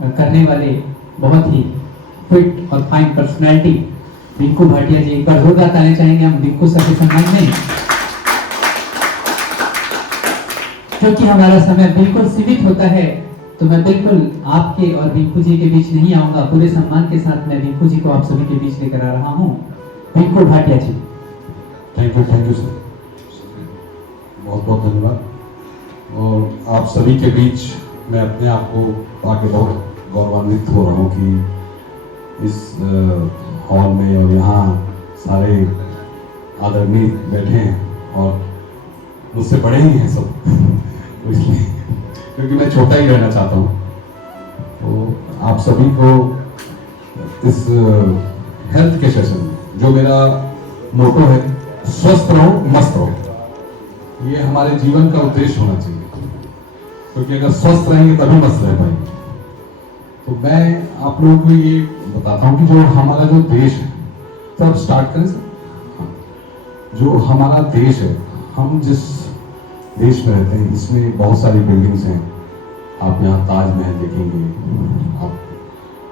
करने वाले बहुत ही फिट और फाइन पर्सनालिटी रिंकू भाटिया जी, एक बार जोरदार ताली चाहेंगे हम रिंकू सर के सम्मान में। क्योंकि हमारा समय बिल्कुल सीमित होता है तो मैं बिल्कुल आपके और रिंकू जी के बीच नहीं आऊंगा, पूरे सम्मान के साथ मैं रिंकू जी को आप सभी के बीच लेकर आ रहा हूं। रिंकू भाटिया जी। थैंक यू सर, बहुत बहुत धन्यवाद। और आप सभी के बीच मैं अपने आप को पाके बहुत गौरवान्वित हो रहा हूँ कि इस हॉल में और यहाँ सारे आदरणीय बैठे हैं और मुझसे बड़े ही हैं सब तो इसलिए क्योंकि मैं छोटा ही रहना चाहता हूँ। तो आप सभी को इस हेल्थ के सेशन में जो मेरा मोटो है, स्वस्थ रहो मस्त रहो, ये हमारे जीवन का उद्देश्य होना चाहिए, क्योंकि अगर स्वस्थ रहेंगे तभी मस्त रह पाएंगे। तो मैं आप लोगों को ये बताता हूँ कि जो हमारा जो देश है, तो अब स्टार्ट करें सर। हाँ, जो हमारा देश है, हम जिस देश में रहते हैं इसमें बहुत सारी बिल्डिंग्स हैं। आप यहाँ ताजमहल देखेंगे, आप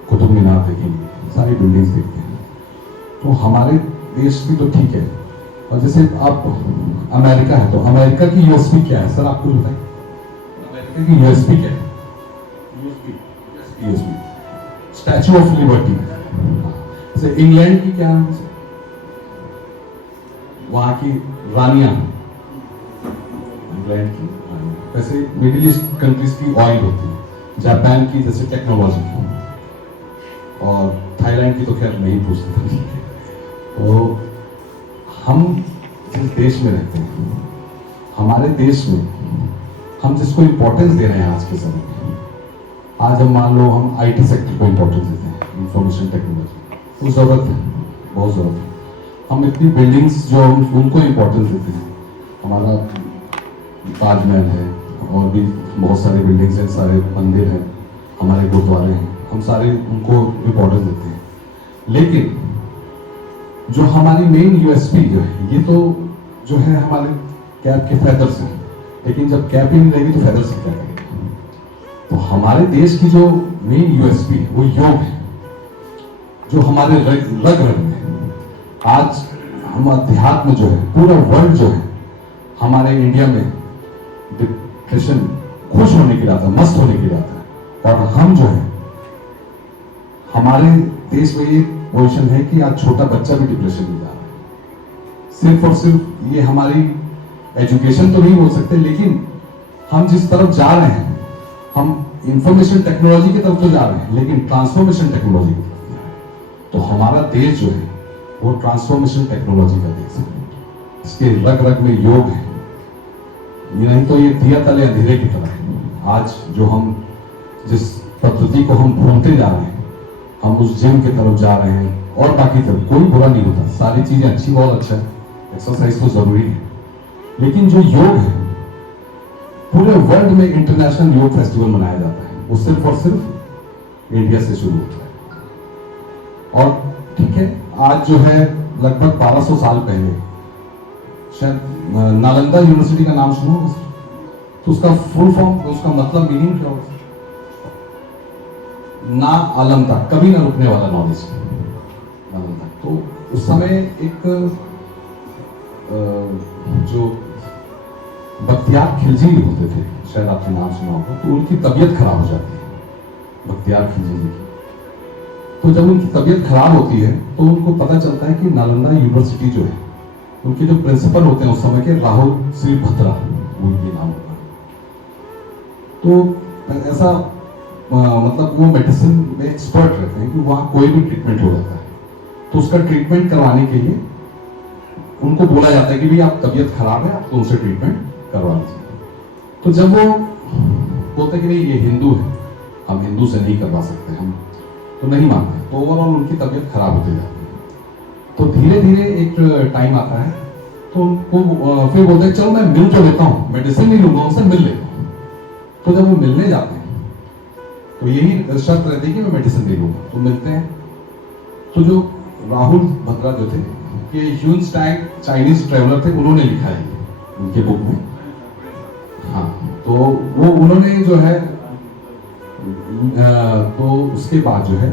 कुतुब मीनार देखेंगे, सारी बिल्डिंग्स देखते हैं। तो हमारे देश भी तो ठीक है, और जैसे आप अमेरिका है तो अमेरिका की यूएसपी क्या है सर, आपको बताएं अमेरिका की यूएसपी क्या है? USP statue of liberty. जैसे इंग्लैंड की क्या है, वहां की रानियां, इंग्लैंड की वैसे मिडिल ईस्ट कंट्रीज की ऑयल होती है, जापान की जैसे टेक्नोलॉजी, और थाईलैंड की तो खैर नहीं पूछते। तो हम जिस देश में रहते हैं, हमारे देश में हम जिसको इंपॉर्टेंस दे रहे हैं आज के समय में, आज हम मान लो हम आईटी सेक्टर को इंपॉर्टेंस देते हैं, इंफॉर्मेशन टेक्नोलॉजी, वो जरूरत है, बहुत जरूरत है। हम इतनी बिल्डिंग्स जो हम उनको इंपॉर्टेंस देते हैं, हमारा ताजमहल है और भी बहुत सारे बिल्डिंग्स हैं, सारे मंदिर हैं, हमारे गुरुद्वारे हैं, हम सारे उनको इंपॉर्टेंस देते हैं। लेकिन जो हमारी मेन यूएसपी जो है, ये तो जो है हमारे कैप के फैदर्स हैं, लेकिन जब कैप ही नहीं रहेगी तो फैदर्स क्या करेंगे? तो हमारे देश की जो मेन यूएसपी है वो योग है, जो हमारे रग रग में आज हम अध्यात्म जो है, पूरा वर्ल्ड जो है हमारे इंडिया में डिप्रेशन, खुश होने की रात है, मस्त होने की रात है, और हम जो है हमारे देश में ये पोजीशन है कि आज छोटा बच्चा भी डिप्रेशन में जा रहा है। सिर्फ और सिर्फ ये हमारी एजुकेशन तो नहीं बोल सकते, लेकिन हम जिस तरफ जा रहे हैं, हम इंफॉर्मेशन टेक्नोलॉजी की तरफ तो जा रहे हैं, लेकिन ट्रांसफॉर्मेशन टेक्नोलॉजी की तरफ जा रहे हैं। तो हमारा देश जो है वो ट्रांसफॉर्मेशन टेक्नोलॉजी का देश है, इसके रग रग में योग है। ये नहीं तो ये दिया तले अंधेरे की तरह है। आज जो हम जिस पद्धति को हम भूलते जा रहे हैं, हम उस जिम की तरफ जा रहे हैं, और बाकी तरफ कोई बुरा नहीं होता, सारी चीजें अच्छी, बहुत अच्छा है, एक्सरसाइज तो जरूरी है। लेकिन जो योग है, पूरे वर्ल्ड में इंटरनेशनल योग फेस्टिवल मनाया जाता है, वो सिर्फ और सिर्फ इंडिया से शुरू होता है। और ठीक है, आज जो है लगभग 1200 साल पहले, शायद नालंदा यूनिवर्सिटी का नाम सुना होगा, तो उसका फुल फॉर्म, उसका मतलब मीनिंग क्या होगा? ना आलम तक, कभी ना रुकने वाला नॉलेज, आलम तक। तो उस समय एक जो बख्तियार खिलजी होते थे, शायद आपने नाम सुना होगा, तो उनकी तबीयत खराब हो जाती है, बख्तियार खिलजी जी की। तो जब उनकी तबीयत खराब होती है तो उनको पता चलता है कि नालंदा यूनिवर्सिटी जो है, उनके जो प्रिंसिपल होते हैं उस समय के, राहुल श्री भद्रा, उनके नाम होता है। तो ऐसा मतलब वो मेडिसिन में एक्सपर्ट रहते हैं कि वहाँ कोई भी ट्रीटमेंट हो जाता है, तो उसका ट्रीटमेंट करवाने के लिए उनको बोला जाता है कि भाई आप तबीयत खराब है, आप उनसे ट्रीटमेंट करवा लीजिए। तो जब वो बोलते कि नहीं ये हिंदू है, हम हिंदू से नहीं करवा सकते, हम तो नहीं मानते, तो ओवरऑल उनकी तबीयत खराब होती जाती है। तो धीरे धीरे एक टाइम आता है, तो उनको फिर बोलते हैं चलो मैं मिल तो लेता हूँ, मेडिसिन नहीं लूंगा, उनसे मिल लेता हूँ। तो जब वो मिलने जाते हैं तो यही शर्त रहती है कि मैं मेडिसिन नहीं लूंगा, तो मिलते हैं। तो जो राहुल भद्रा जो थे, ये ह्यूनस्टैग चाइनीज ट्रेवलर थे, उन्होंने लिखा है उनके बुक में। हाँ, तो वो उन्होंने जो है तो उसके बाद जो है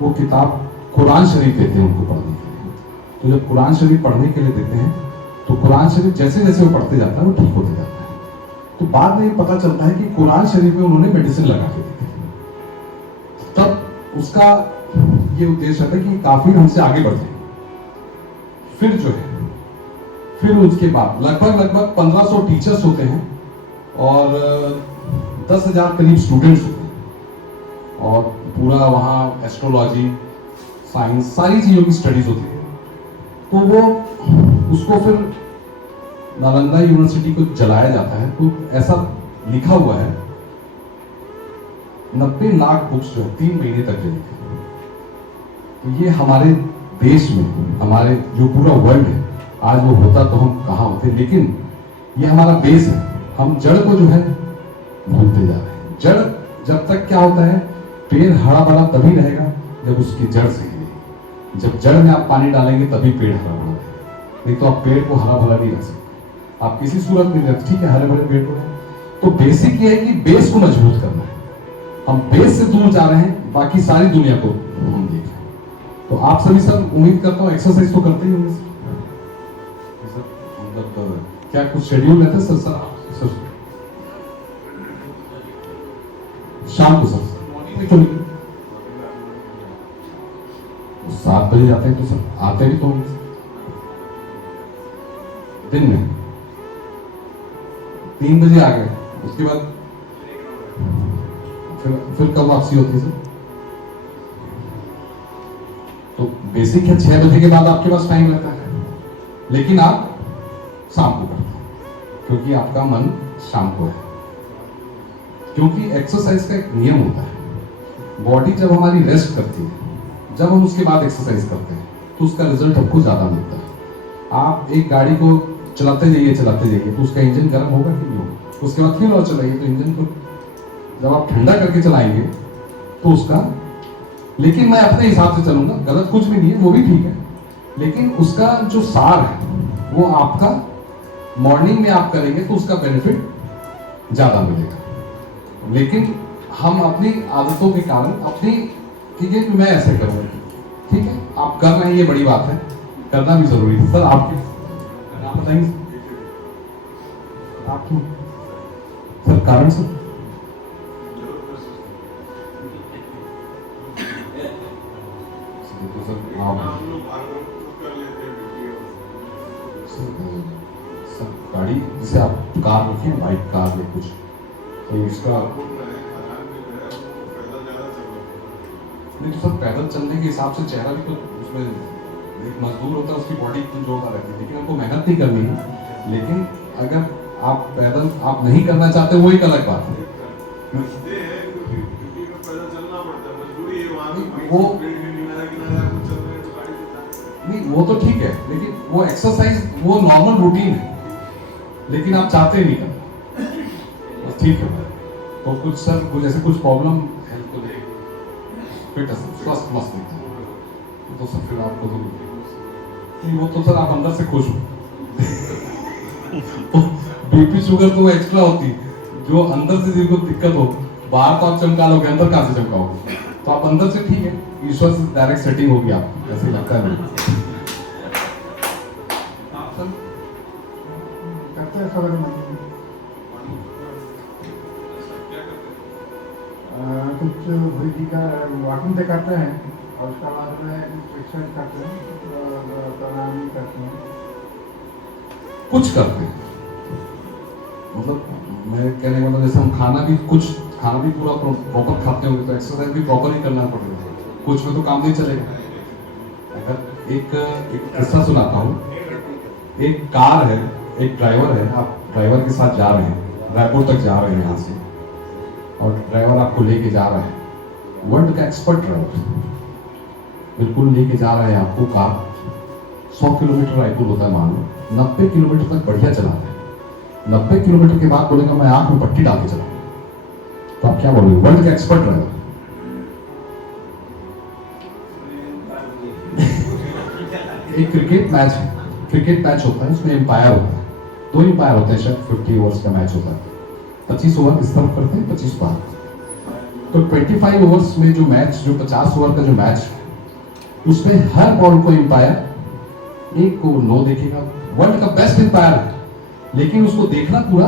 वो किताब कुरान शरीफ देते हैं उनको पढ़ने के लिए। तो जब कुरान शरीफ पढ़ने के लिए देते हैं तो कुरान शरीफ जैसे जैसे वो पढ़ते जाता है वो ठीक होते जाता है। तो बाद में ये पता चलता है कि कुरान शरीफ में उन्होंने मेडिसिन लगा के दी थी। तब उसका ये उद्देश्य था कि काफिर हमसे आगे बढ़ जाए। फिर जो है फिर उसके बाद लगभग 1500 टीचर्स होते हैं और 10,000 करीब स्टूडेंट्स होते हैं और पूरा वहाँ एस्ट्रोलॉजी साइंस सारी चीजों की स्टडीज होती है। तो वो उसको फिर नालंदा यूनिवर्सिटी को जलाया जाता है। तो ऐसा लिखा हुआ है 90 लाख बुक्स जो है 3 महीने तक चली थी। तो ये हमारे देश में हमारे जो पूरा वर्ल्ड है आज वो होता तो हम कहाँ होते, लेकिन ये हमारा बेस है। हम जड़ को जो है भूलते जा रहे हैं। जड़ जब तक क्या होता है, पेड़ हरा भरा तभी रहेगा जब उसकी जड़ सही रहेगी। जब जड़ में आप पानी डालेंगे तभी पेड़ हरा भरा रहेगा, नहीं तो आप पेड़ को हरा भरा नहीं रख सकते। आप किसी सूरत में रख, ठीक है, हरे भरे पेड़ को। तो बेसिक ये है कि बेस को मजबूत करना है। हम बेस से दूर जा रहे हैं, बाकी सारी दुनिया को हम देख रहे हैं। तो आप सभी सर उम्मीद करता हूँ एक्सरसाइज तो करते ही होंगे सर। मतलब क्या कुछ शेड्यूल रहता है सर? शाम को सर मॉर्निंग में क्यों नहीं? 7 बजे जाते हैं तो सर आते भी तो होंगे दिन में 3 बजे आ गए, उसके बाद फिर कब वापसी होती है सर? तो बेसिक है 6 बजे के बाद आपके पास टाइम रहता है, लेकिन आप शाम को करते हैं क्योंकि आपका मन शाम को है। क्योंकि एक्सरसाइज का एक नियम होता है, बॉडी जब हमारी रेस्ट करती है, जब हम उसके बाद एक्सरसाइज करते हैं तो उसका रिजल्ट आपको ज्यादा मिलता है। आप एक गाड़ी को चलाते जाइए तो उसका इंजन गर्म होगा कि नहीं होगा, उसके बाद फिर और चलाइए तो इंजन को जब आप ठंडा करके चलाएंगे तो उसका, लेकिन मैं अपने हिसाब से चलूंगा, गलत कुछ भी नहीं है, वो भी ठीक है, लेकिन उसका जो सार है वो आपका मॉर्निंग में आप करेंगे तो उसका बेनिफिट ज्यादा मिलेगा। लेकिन हम अपनी आदतों के कारण अपनी चीजें कि मैं ऐसे करूंगा, ठीक है, आप कर रहे हैं ये बड़ी बात है, करना भी जरूरी है। सर आपके आप बताएंगे आप क्यों सर कारण सर? तो सर आप सर गाड़ी जैसे आप कार रखिए, बाइक कार या कुछ, तो इसका नहीं तो सर पैदल चलने के हिसाब से चेहरा भी तो उसमें एक मजदूर होता है, उसकी बॉडी इतनी जोरदार रहती है, लेकिन उनको मेहनत नहीं करनी है। लेकिन अगर आप पैदल आप नहीं करना चाहते वो एक अलग बात है। वो नहीं वो तो ठीक है, लेकिन वो एक्सरसाइज वो नॉर्मल रूटीन है, लेकिन आप चाहते नहीं करना, ठीक है। तो कुछ सर कुछ ऐसे कुछ प्रॉब्लम हेल्थ को लेकर फिटनेस स्वस्थ मस्त दिखता है तो सर फिर आपको तो नहीं, वो तो सर आप अंदर से खुश हो। तो बीपी शुगर तो एक्स्ट्रा होती, जो अंदर से जिनको दिक्कत हो, बाहर तो आप चमका लोगे, अंदर कहाँ से चमकाओगे? तो आप अंदर से ठीक है, ईश्वर से डायरेक्ट सेटिंग होगी आपकी, ऐसे लगता है मुझे। करते हैं खबर में कुछ भूजी का वॉकिंग तो करते हैं और उसके बाद में कुछ एक्सरसाइज करते हैं, प्राणायाम करते हैं, कुछ करते हैं। मतलब मैं कहने का मतलब जैसे हम खाना भी पूरा प्रॉपर खाते होंगे तो एक्सरसाइज भी प्रॉपर ही करना पड़ेगा, कुछ में तो काम नहीं चलेगा। अगर एक किस्सा सुनाता हूँ, एक कार है, एक ड्राइवर है, आप ड्राइवर के साथ जा रहे हैं, रायपुर तक जा रहे हैं यहाँ से, और ड्राइवर आपको लेके जा रहा है, वर्ल्ड का एक्सपर्ट ड्राइवर बिल्कुल लेके जा रहा है आपको कार 100 किलोमीटर रायपुर होता है मान लो, 90 किलोमीटर तक बढ़िया चला रहा है, 90 किलोमीटर के बाद बोलेगा मैं आंख में पट्टी डाल के चलाऊंगा, तो आप क्या बोलोगे? वर्ल्ड का एक्सपर्ट ड्राइवर। एक क्रिकेट मैच होता है, उसमें एम्पायर होता है, 2 एम्पायर होते हैं, शायद 50 ओवर्स का मैच होता है, 25 ओवर इस तरफ करते हैं, 25 बाहर। तो 25 ओवर्स में जो मैच, जो 50 ओवर का जो मैच है, उसमें हर बॉल को एम्पायर एक को नो देखेगा, वर्ल्ड का बेस्ट एम्पायर है, लेकिन उसको देखना पूरा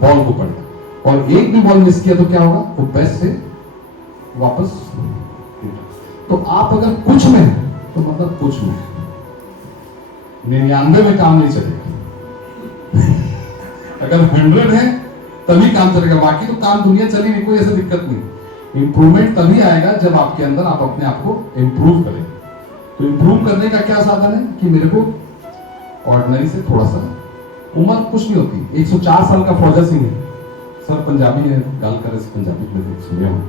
बॉल को पड़ेगा, और एक भी बॉल मिस किया तो क्या होगा, वो बेस्ट से वापस। तो आप अगर कुछ में हैं, तो मतलब कुछ में 99 में काम नहीं चलेगा। अगर 100 है तभी काम चलेगा, बाकी तो काम दुनिया चली नहीं, कोई ऐसा दिक्कत नहीं। इंप्रूवमेंट तभी आएगा जब आपके अंदर आप अपने आप को इंप्रूव करें। तो इंप्रूव करने का क्या साधन है कि मेरे को ऑर्डिनरी से थोड़ा सा, उम्र कुछ नहीं होती। 104 साल का फौजा सिंह है, सर पंजाबी है, गाल कर पंजाबी में सुनिया हूँ,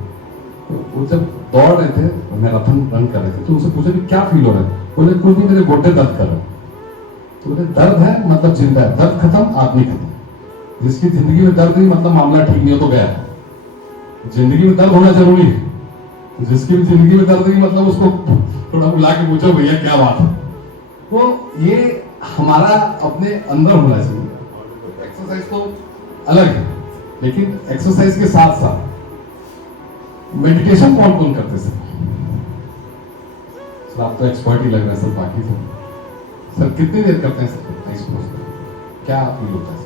तो वो जब दौड़ रहे थे, मैराथन रन कर रहे थे, तो उनसे पूछा कि क्या फील हो रहा है, बोले कुछ नहीं, मेरे गोड्डे दर्द कर रहे हैं। तो बोले दर्द है मतलब जिंदा है, दर्द खत्म आदमी खत्म। जिसकी जिंदगी में दर्द नहीं मतलब मामला ठीक नहीं हो तो गया। जिंदगी में दर्द होना जरूरी है। जिसकी भी जिंदगी में दर्द नहीं मतलब उसको थोड़ा बुला के पूछो भैया क्या बात है। वो ये हमारा अपने अंदर होना चाहिए। एक्सरसाइज तो अलग है, लेकिन एक्सरसाइज के साथ साथ मेडिटेशन कौन कौन करते सर? सर आप तो एक्सपर्ट ही लग रहे हैं सर, बाकी तो सर कितनी देर करते हैं सर? क्या फील होता है sir?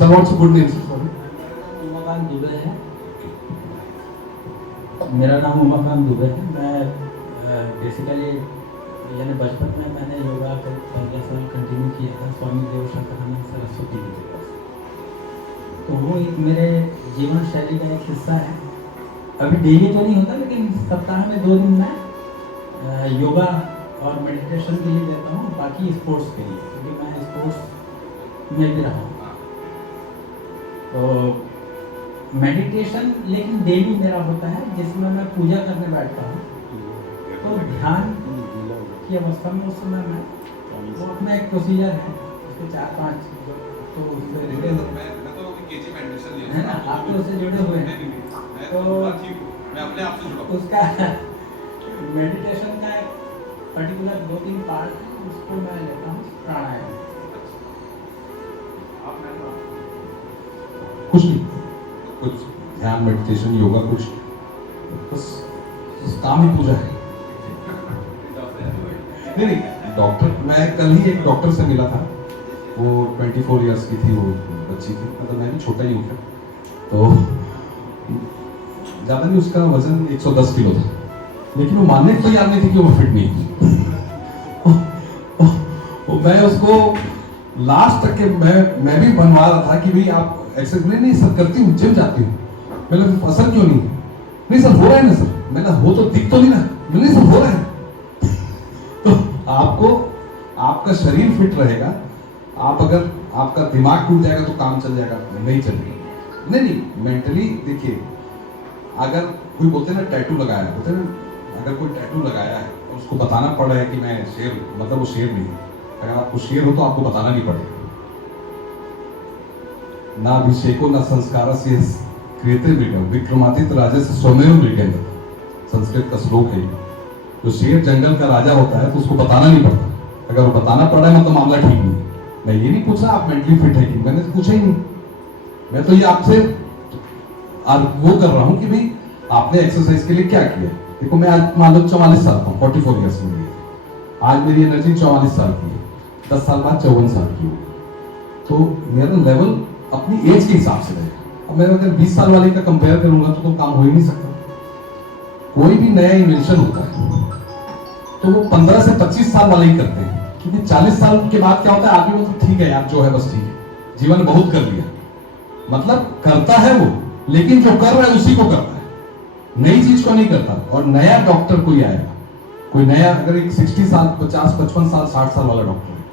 What's good name sir? Umakant Dubey है, मेरा नाम उमाकांत दुबे है। मैं बेसिकली यानी बचपन में मैंने योगा 15 साल कंटिन्यू किया था स्वामी देवशंकरानंद सरस्वती जी के पास। तो वो एक मेरे जीवन शैली का एक हिस्सा है। अभी डेली तो नहीं होता, लेकिन सप्ताह में 2 दिन मैं योगा और मेडिटेशन के लिए देता हूँ, बाकी स्पोर्ट्स के लिए, क्योंकि मैं स्पोर्ट्स में भी रहा हूँ। तो मेडिटेशन लेकिन डेली मेरा होता है, जिसमें मैं पूजा करने बैठता हूँ। तो ध्यान की अवस्था में उस समय मैं, वो अपना एक प्रोसीजर है, उसके 4-5 तो उससे है ना, आप तो उससे जुड़े हुए हैं, तो मैं अपने आप से जुड़ा उसका मेडिटेशन का एक पर्टिकुलर 2-3 पार्ट है, उसको मैं लेता हूँ प्राणायाम। कुछ नहीं, कुछ ध्यान मेडिटेशन योगा कुछ बस काम ही पूजा है। नहीं डॉक्टर, मैं कल ही एक डॉक्टर से मिला था, वो 24 इयर्स की थी, वो बच्ची थी, मतलब मैं भी छोटा ही हूँ, तो ज़्यादा नहीं, उसका वजन 110 किलो था, लेकिन वो मानने को तैयार नहीं थी कि वो फिट नहीं है। मैं उसको लास्ट तक के मैं भी बनवा रहा था कि भाई आप एक्सरसाइज नहीं सर करती हूँ, जिम जाती हूँ। मैंने असर क्यों नहीं सर हो रहा है ना सर। मैंने हो तो दिख तो नहीं ना, नहीं सर हो रहा है। तो आपको आपका शरीर फिट रहेगा, आप अगर आपका दिमाग टूट जाएगा तो काम चल जाएगा, नहीं चलेगा। नहीं मेंटली देखिए, अगर कोई बोलते हैं ना टैटू लगाया, बोलते हैं ना अगर कोई टैटू लगाया है तो उसको बताना पड़ रहा है कि मैं शेर हूं, मतलब वो शेर नहीं है। अगर आपको शेर हो तो आपको बताना नहीं पड़ेगा। ना अभिषेको ना संस्कार से क्रियते मृगम विक्रमादित्य राजा से स्वमेव मृगेंद्र, संस्कृत का श्लोक है। जो शेर जंगल का राजा होता है तो उसको बताना नहीं पड़ता, अगर वो बताना पड़ रहा है मतलब मामला ठीक नहीं। मैं ये नहीं पूछा आप मेंटली फिट है कि, मैंने तो पूछा ही नहीं। मैं तो ये आपसे वो कर रहा हूँ कि भाई आपने एक्सरसाइज के लिए क्या किया। देखो मैं आज मान लो 44 साल का हूँ, 44 ईयर्स में आज मेरी एनर्जी 44 साल की है, 10 साल बाद 54 साल की होगी, तो मेरा लेवल अपनी एज के हिसाब से रहेगा। अब मैं अगर 20 साल वाले का कंपेयर करूंगा तो काम हो ही नहीं सकता। कोई भी नया इन्वेंशन होता है तो वो 15 से 25 साल वाले ही करते हैं, क्योंकि 40 साल के बाद क्या होता है, आदमी मतलब ठीक है यार जो है बस ठीक है, जीवन में बहुत कर लिया, मतलब करता है वो, लेकिन जो कर रहा है उसी को करता है, नई चीज को नहीं करता। और नया डॉक्टर कोई आएगा, कोई नया अगर एक 60 साल 50 55 साल 60 साल वाला डॉक्टर है,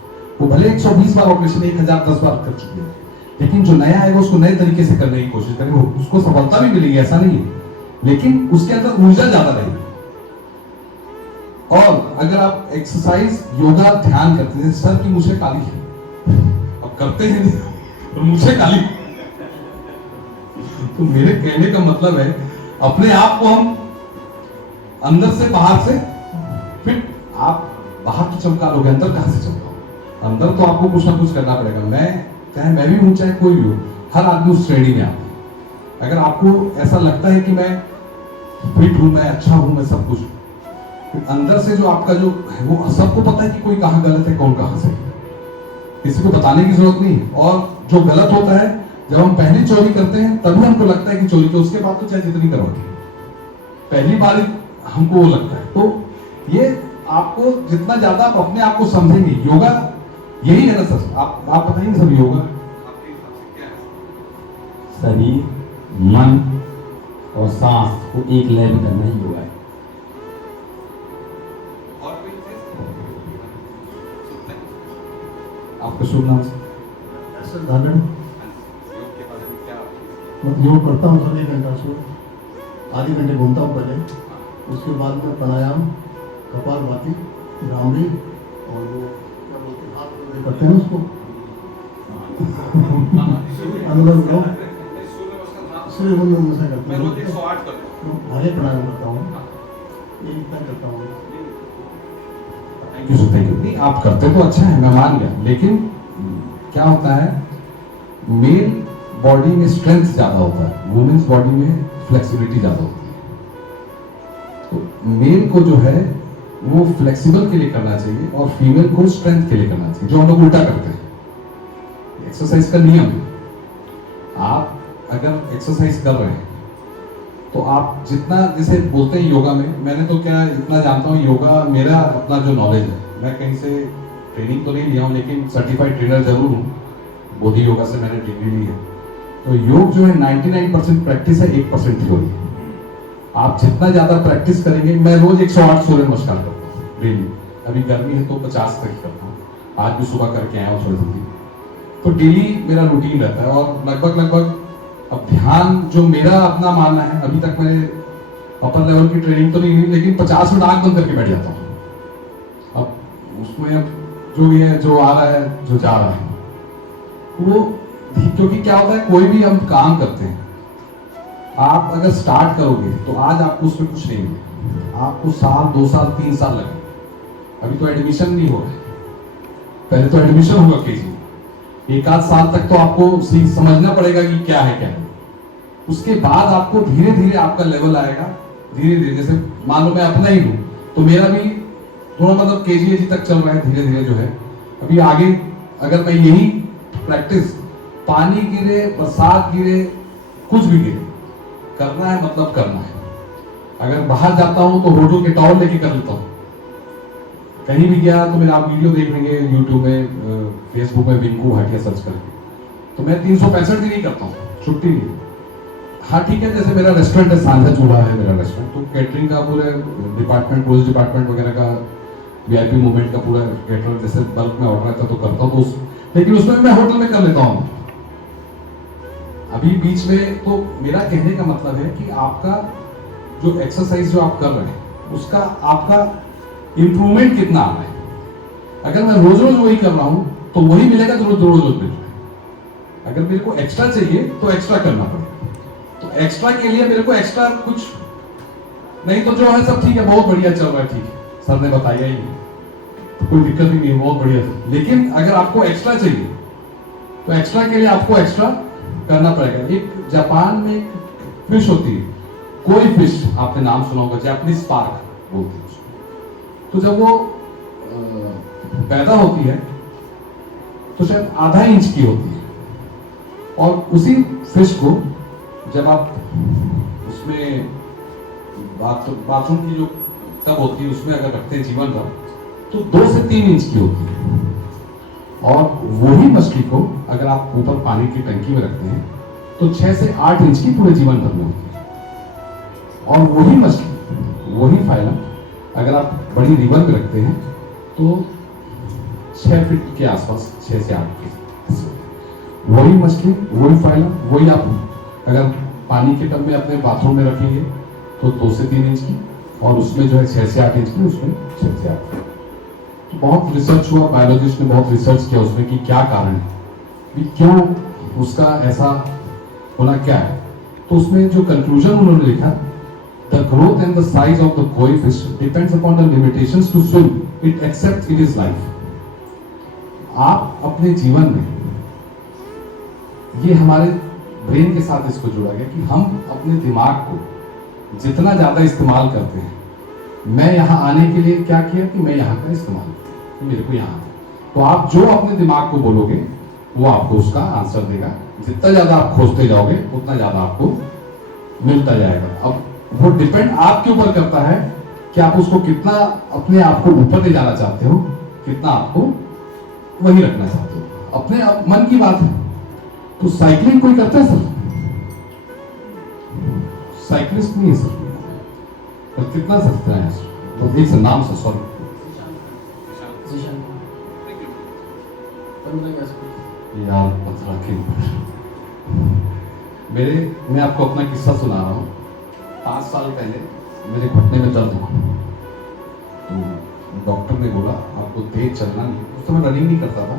वो भले 120 बार ऑपरेशन 1010 बार कर चुके हैं, लेकिन जो नया आएगा उसको नए तरीके से करने की कोशिश करेंगे, उसको सफलता भी मिलेगी, ऐसा नहीं है, लेकिन उसके अंदर ऊर्जा ज्यादा रहेगी। और अगर आप एक्सरसाइज योगा ध्यान करते हैं, सर की मुझे काली है, अब करते हैं नहीं और मुझे काली, तो मेरे कहने का मतलब है अपने आप को हम अंदर से बाहर से फिट, आप बाहर तो चमका लोगे, अंदर कहां से चमकाओ? अंदर तो आपको कुछ ना कुछ करना पड़ेगा। मैं चाहे मैं भी हूं चाहे कोई भी हो, हर आदमी उस श्रेणी में आता है। अगर आपको ऐसा लगता है कि मैं फिट हूं, मैं अच्छा हूं, मैं सब कुछ, फिर अंदर से जो आपका जो है वो सबको पता है कि कोई कहाँ गलत है, कौन कहाँ सही है, किसी को बताने की जरूरत नहीं। और जो गलत होता है, जब हम पहली चोरी करते हैं तभी हमको लगता है कि चोरी, तो उसके बाद तो चाहे जितनी करवाती, पहली बार हमको वो लगता है। तो ये आपको जितना ज्यादा आप अपने आप को समझेंगे, योगा यही है ना सर, आप बताइए सर, योगा आपके हिसाब से क्या है? शरीर, मन और सांस को एक लय में करना ही योगा है। और कोई चीज? आपका शुभ नाम सर? ऐसे धारण योग के बारे में क्या मैं योग करता हूँ सर, 1 घंटा से आधे घंटे घूमता हूँ पहले, उसके बाद में प्राणायाम, कपालभाति, भ्रामरी और वो क्या बोलते हैं, हाथ करते हैं उसको अनुलोम विलोम, सूर्य नमस्कार करते हैं, 108 करता हूँ। भाले प्राणायाम करता हूँ, ये इतना करता हूँ। Thank you sir, thank you. नहीं, आप करते तो अच्छा है, मैं मान गया, लेकिन क्या होता है, मेल बॉडी में स्ट्रेंथ ज्यादा होता है, वुमेन्स बॉडी में फ्लेक्सिबिलिटी ज्यादा होती है। तो मेल को जो है वो फ्लेक्सिबल के लिए करना चाहिए और फीमेल को स्ट्रेंथ के लिए करना चाहिए, जो हम लोग उल्टा करते हैं। एक्सरसाइज का नियम है, आप अगर एक्सरसाइज कर रहे हैं तो आप जितना, जैसे बोलते हैं योगा में, मैंने तो क्या इतना जानता हूँ, योगा मेरा अपना जो नॉलेज है, मैं कहीं से ट्रेनिंग तो नहीं लिया हूँ, लेकिन सर्टिफाइड ट्रेनर जरूर हूँ, बोधि योगा से मैंने डिग्री ली है। तो योग जो है 99% प्रैक्टिस है, 1% थ्योरी है। आप जितना ज्यादा प्रैक्टिस करेंगे, मैं रोज 108 सूर्य नमस्कार करता हूँ डेली, अभी गर्मी है तो 50 तक करता हूँ, आज भी सुबह करके आया हूँ थोड़ी जल्दी। तो डेली मेरा रूटीन रहता है, और लगभग अब ध्यान जो मेरा अपना मानना है, अभी तक मैंने अपर लेवल की ट्रेनिंग तो नहीं हुई, लेकिन 50 मिनट आंख बंद करके बैठ जाता हूँ। अब उसमें अब जो भी है, जो आ रहा है, जो जा रहा है, वो, क्योंकि क्या होता है, कोई भी हम काम करते हैं, आप अगर स्टार्ट करोगे तो आज आपको उसमें कुछ नहीं मिलेगा, आपको साल, 2 साल, 3 साल लगेगा। अभी तो एडमिशन नहीं हो रहा है, पहले तो एडमिशन होगा केजी, 1 आध साल तक तो आपको समझना पड़ेगा कि क्या है क्या नहीं। उसके बाद आपको धीरे धीरे आपका लेवल आएगा, धीरे धीरे, जैसे मान लो मैं अपना ही लूं, तो मेरा भी थोड़ा मतलब केजी तक चल रहा है, धीरे धीरे जो है। अभी आगे अगर मैं यही प्रैक्टिस, पानी गिरे, बरसात गिरे, कुछ भी गिरे, करना है मतलब करना है। अगर बाहर जाता हूं तो होटल के टॉवल लेके कर लेता हूं, कहीं भी गया तो मेरा आप वीडियो देख लेंगे यूट्यूब में, फेसबुक में विंकू भाटिया सर्च करके, तो मैं 365 दिन ही करता हूँ, छुट्टी नहीं। हाँ ठीक है, जैसे मेरा रेस्टोरेंट है, सांझा चूल्हा है मेरा रेस्टोरेंट, तो कैटरिंग का पूरे डिपार्टमेंट, पुलिस डिपार्टमेंट वगैरह का, वीआईपी मूवमेंट का पूरा कैटरिंग, जैसे बल्क में ऑर्डर आता तो करता हूँ, तो लेकिन उसमें मैं होटल में कर लेता हूँ अभी बीच में। तो मेरा कहने का मतलब है कि आपका जो एक्सरसाइज जो आप कर रहे हैं, उसका आपका इंप्रूवमेंट कितना आ रहा है। अगर मैं रोज रोज वही कर रहा हूं तो वही मिलेगा जो रोज रोज मिल रहा है। अगर मेरे को एक्स्ट्रा चाहिए तो एक्स्ट्रा करना पड़ेगा, तो एक्स्ट्रा के लिए मेरे को एक्स्ट्रा कुछ नहीं, तो जो है सब ठीक है, बहुत बढ़िया चल रहा है, ठीक है, सर ने बताया ही तो कोई दिक्कत ही नहीं, बहुत बढ़िया। लेकिन अगर आपको एक्स्ट्रा चाहिए तो एक्स्ट्रा के लिए आपको एक्स्ट्रा करना पड़ेगा। एक जापान में एक फिश होती है, कोई फिश, आपने नाम सुना होगा, जापानीज स्पार्क बोलते हैं। तो जब वो पैदा होती है तो शायद आधा इंच की होती है, और उसी फिश को जब आप उसमें बाथरूम की जो टब होती है उसमें अगर रखते हैं जीवन भर, तो 2 से 3 इंच की होती है। और वही मछली को अगर आप ऊपर पानी की टंकी में रखते हैं तो 6 से 8 इंच की पूरे जीवन भर में होती है। और वही मछली, वही फाइलम अगर आप बड़ी रिवर में रखते हैं तो 6 फीट के आसपास, 6 से 8 फीट। वही मछली, वही फाइलम, वही आप अगर पानी के टब में अपने बाथरूम में रखेंगे तो 2 से 3 इंच की, और उसमें जो है 6 से 8 इंच की, उसमें 6 से 8 फीट। तो बहुत रिसर्च हुआ, बायोलॉजिस्ट ने बहुत रिसर्च किया उसमें कि क्या कारण है, कि क्यों उसका ऐसा होना क्या है। तो उसमें जो कंक्लूजन उन्होंने लिखा, the growth and the size of the koi fish depends upon the limitations to swim it accepts it is life। आप अपने जीवन में, ये हमारे ब्रेन के साथ इसको जोड़ा गया कि हम अपने दिमाग को जितना ज़्यादा इस्तेमाल करते हैं, मैं यहाँ आने के लिए क्या किया कि मैं यहाँ का इस्तेमाल किया कि मेरे को यहाँ आना। तो आप जो अपने दिमाग को बोलोगे वो आपको उसका आंसर देगा। जितना ज़्यादा आप खोजते जाओगे उतना ज़्यादा आपको मिलता जाएगा। अब वो डिपेंड आपके ऊपर करता है कि आप उसको कितना अपने आप को ऊपर ले जाना चाहते हो, कितना आपको वही रखना चाहते हो। अपने आप मन की बात है। तो साइकिलिंग कोई करता है सर? साइकिलिस्ट नहीं है सर, पर कितना सकता है सर? तो एक सर नाम सर, सॉरी यार 15 के मैं आपको अपना किस्सा सुना रहा हूँ। 5 साल पहले मेरे घुटने में दर्द हुआ, तो डॉक्टर ने बोला आपको तेज चलना नहीं है। उस समय रनिंग नहीं करता था।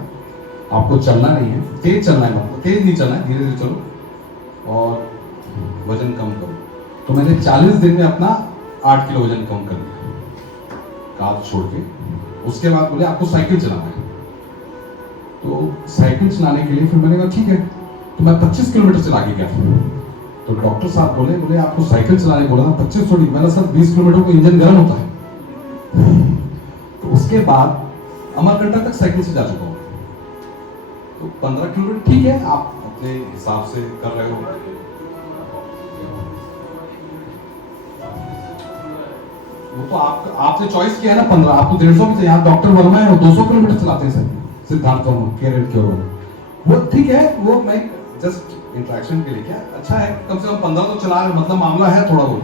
आपको चलना नहीं है, तेज चलना है, मतलब तेज नहीं चलना है, धीरे धीरे चलो और वजन कम करो। तो मैंने 40 दिन में अपना 8 किलो वजन कम कर लिया, कार छोड़ के। उसके बाद बोले आपको साइकिल चलाना है। तो साइकिल चलाने के लिए फिर मैंने कहा ठीक है, तो मैं 25 किलोमीटर चला के गया। तो डॉक्टर साहब बोले आपको साइकिल चलाने बोला था, 25 थोड़ी। मैंने सर 20 किलोमीटर को इंजन गर्म होता है। तो उसके बाद अमरकंटक तक साइकिल से जा चुका हूँ। तो 15 किलोमीटर ठीक है, आप अपने हिसाब से कर रहे हो। वो तो आपने चॉइस किया है ना। 15 आपको 150 भी चाहिए। यहाँ डॉक्टर वर्मा है, वो 200 किलोमीटर चलाते हैं सर, सिद्धार्थ वर्मा, केरल के वो ठीक है। वो मैं जस्ट इंट्रैक्शन के लिए क्या अच्छा है, कम से कम 15 तो चला रहे, मतलब मामला है थोड़ा बहुत।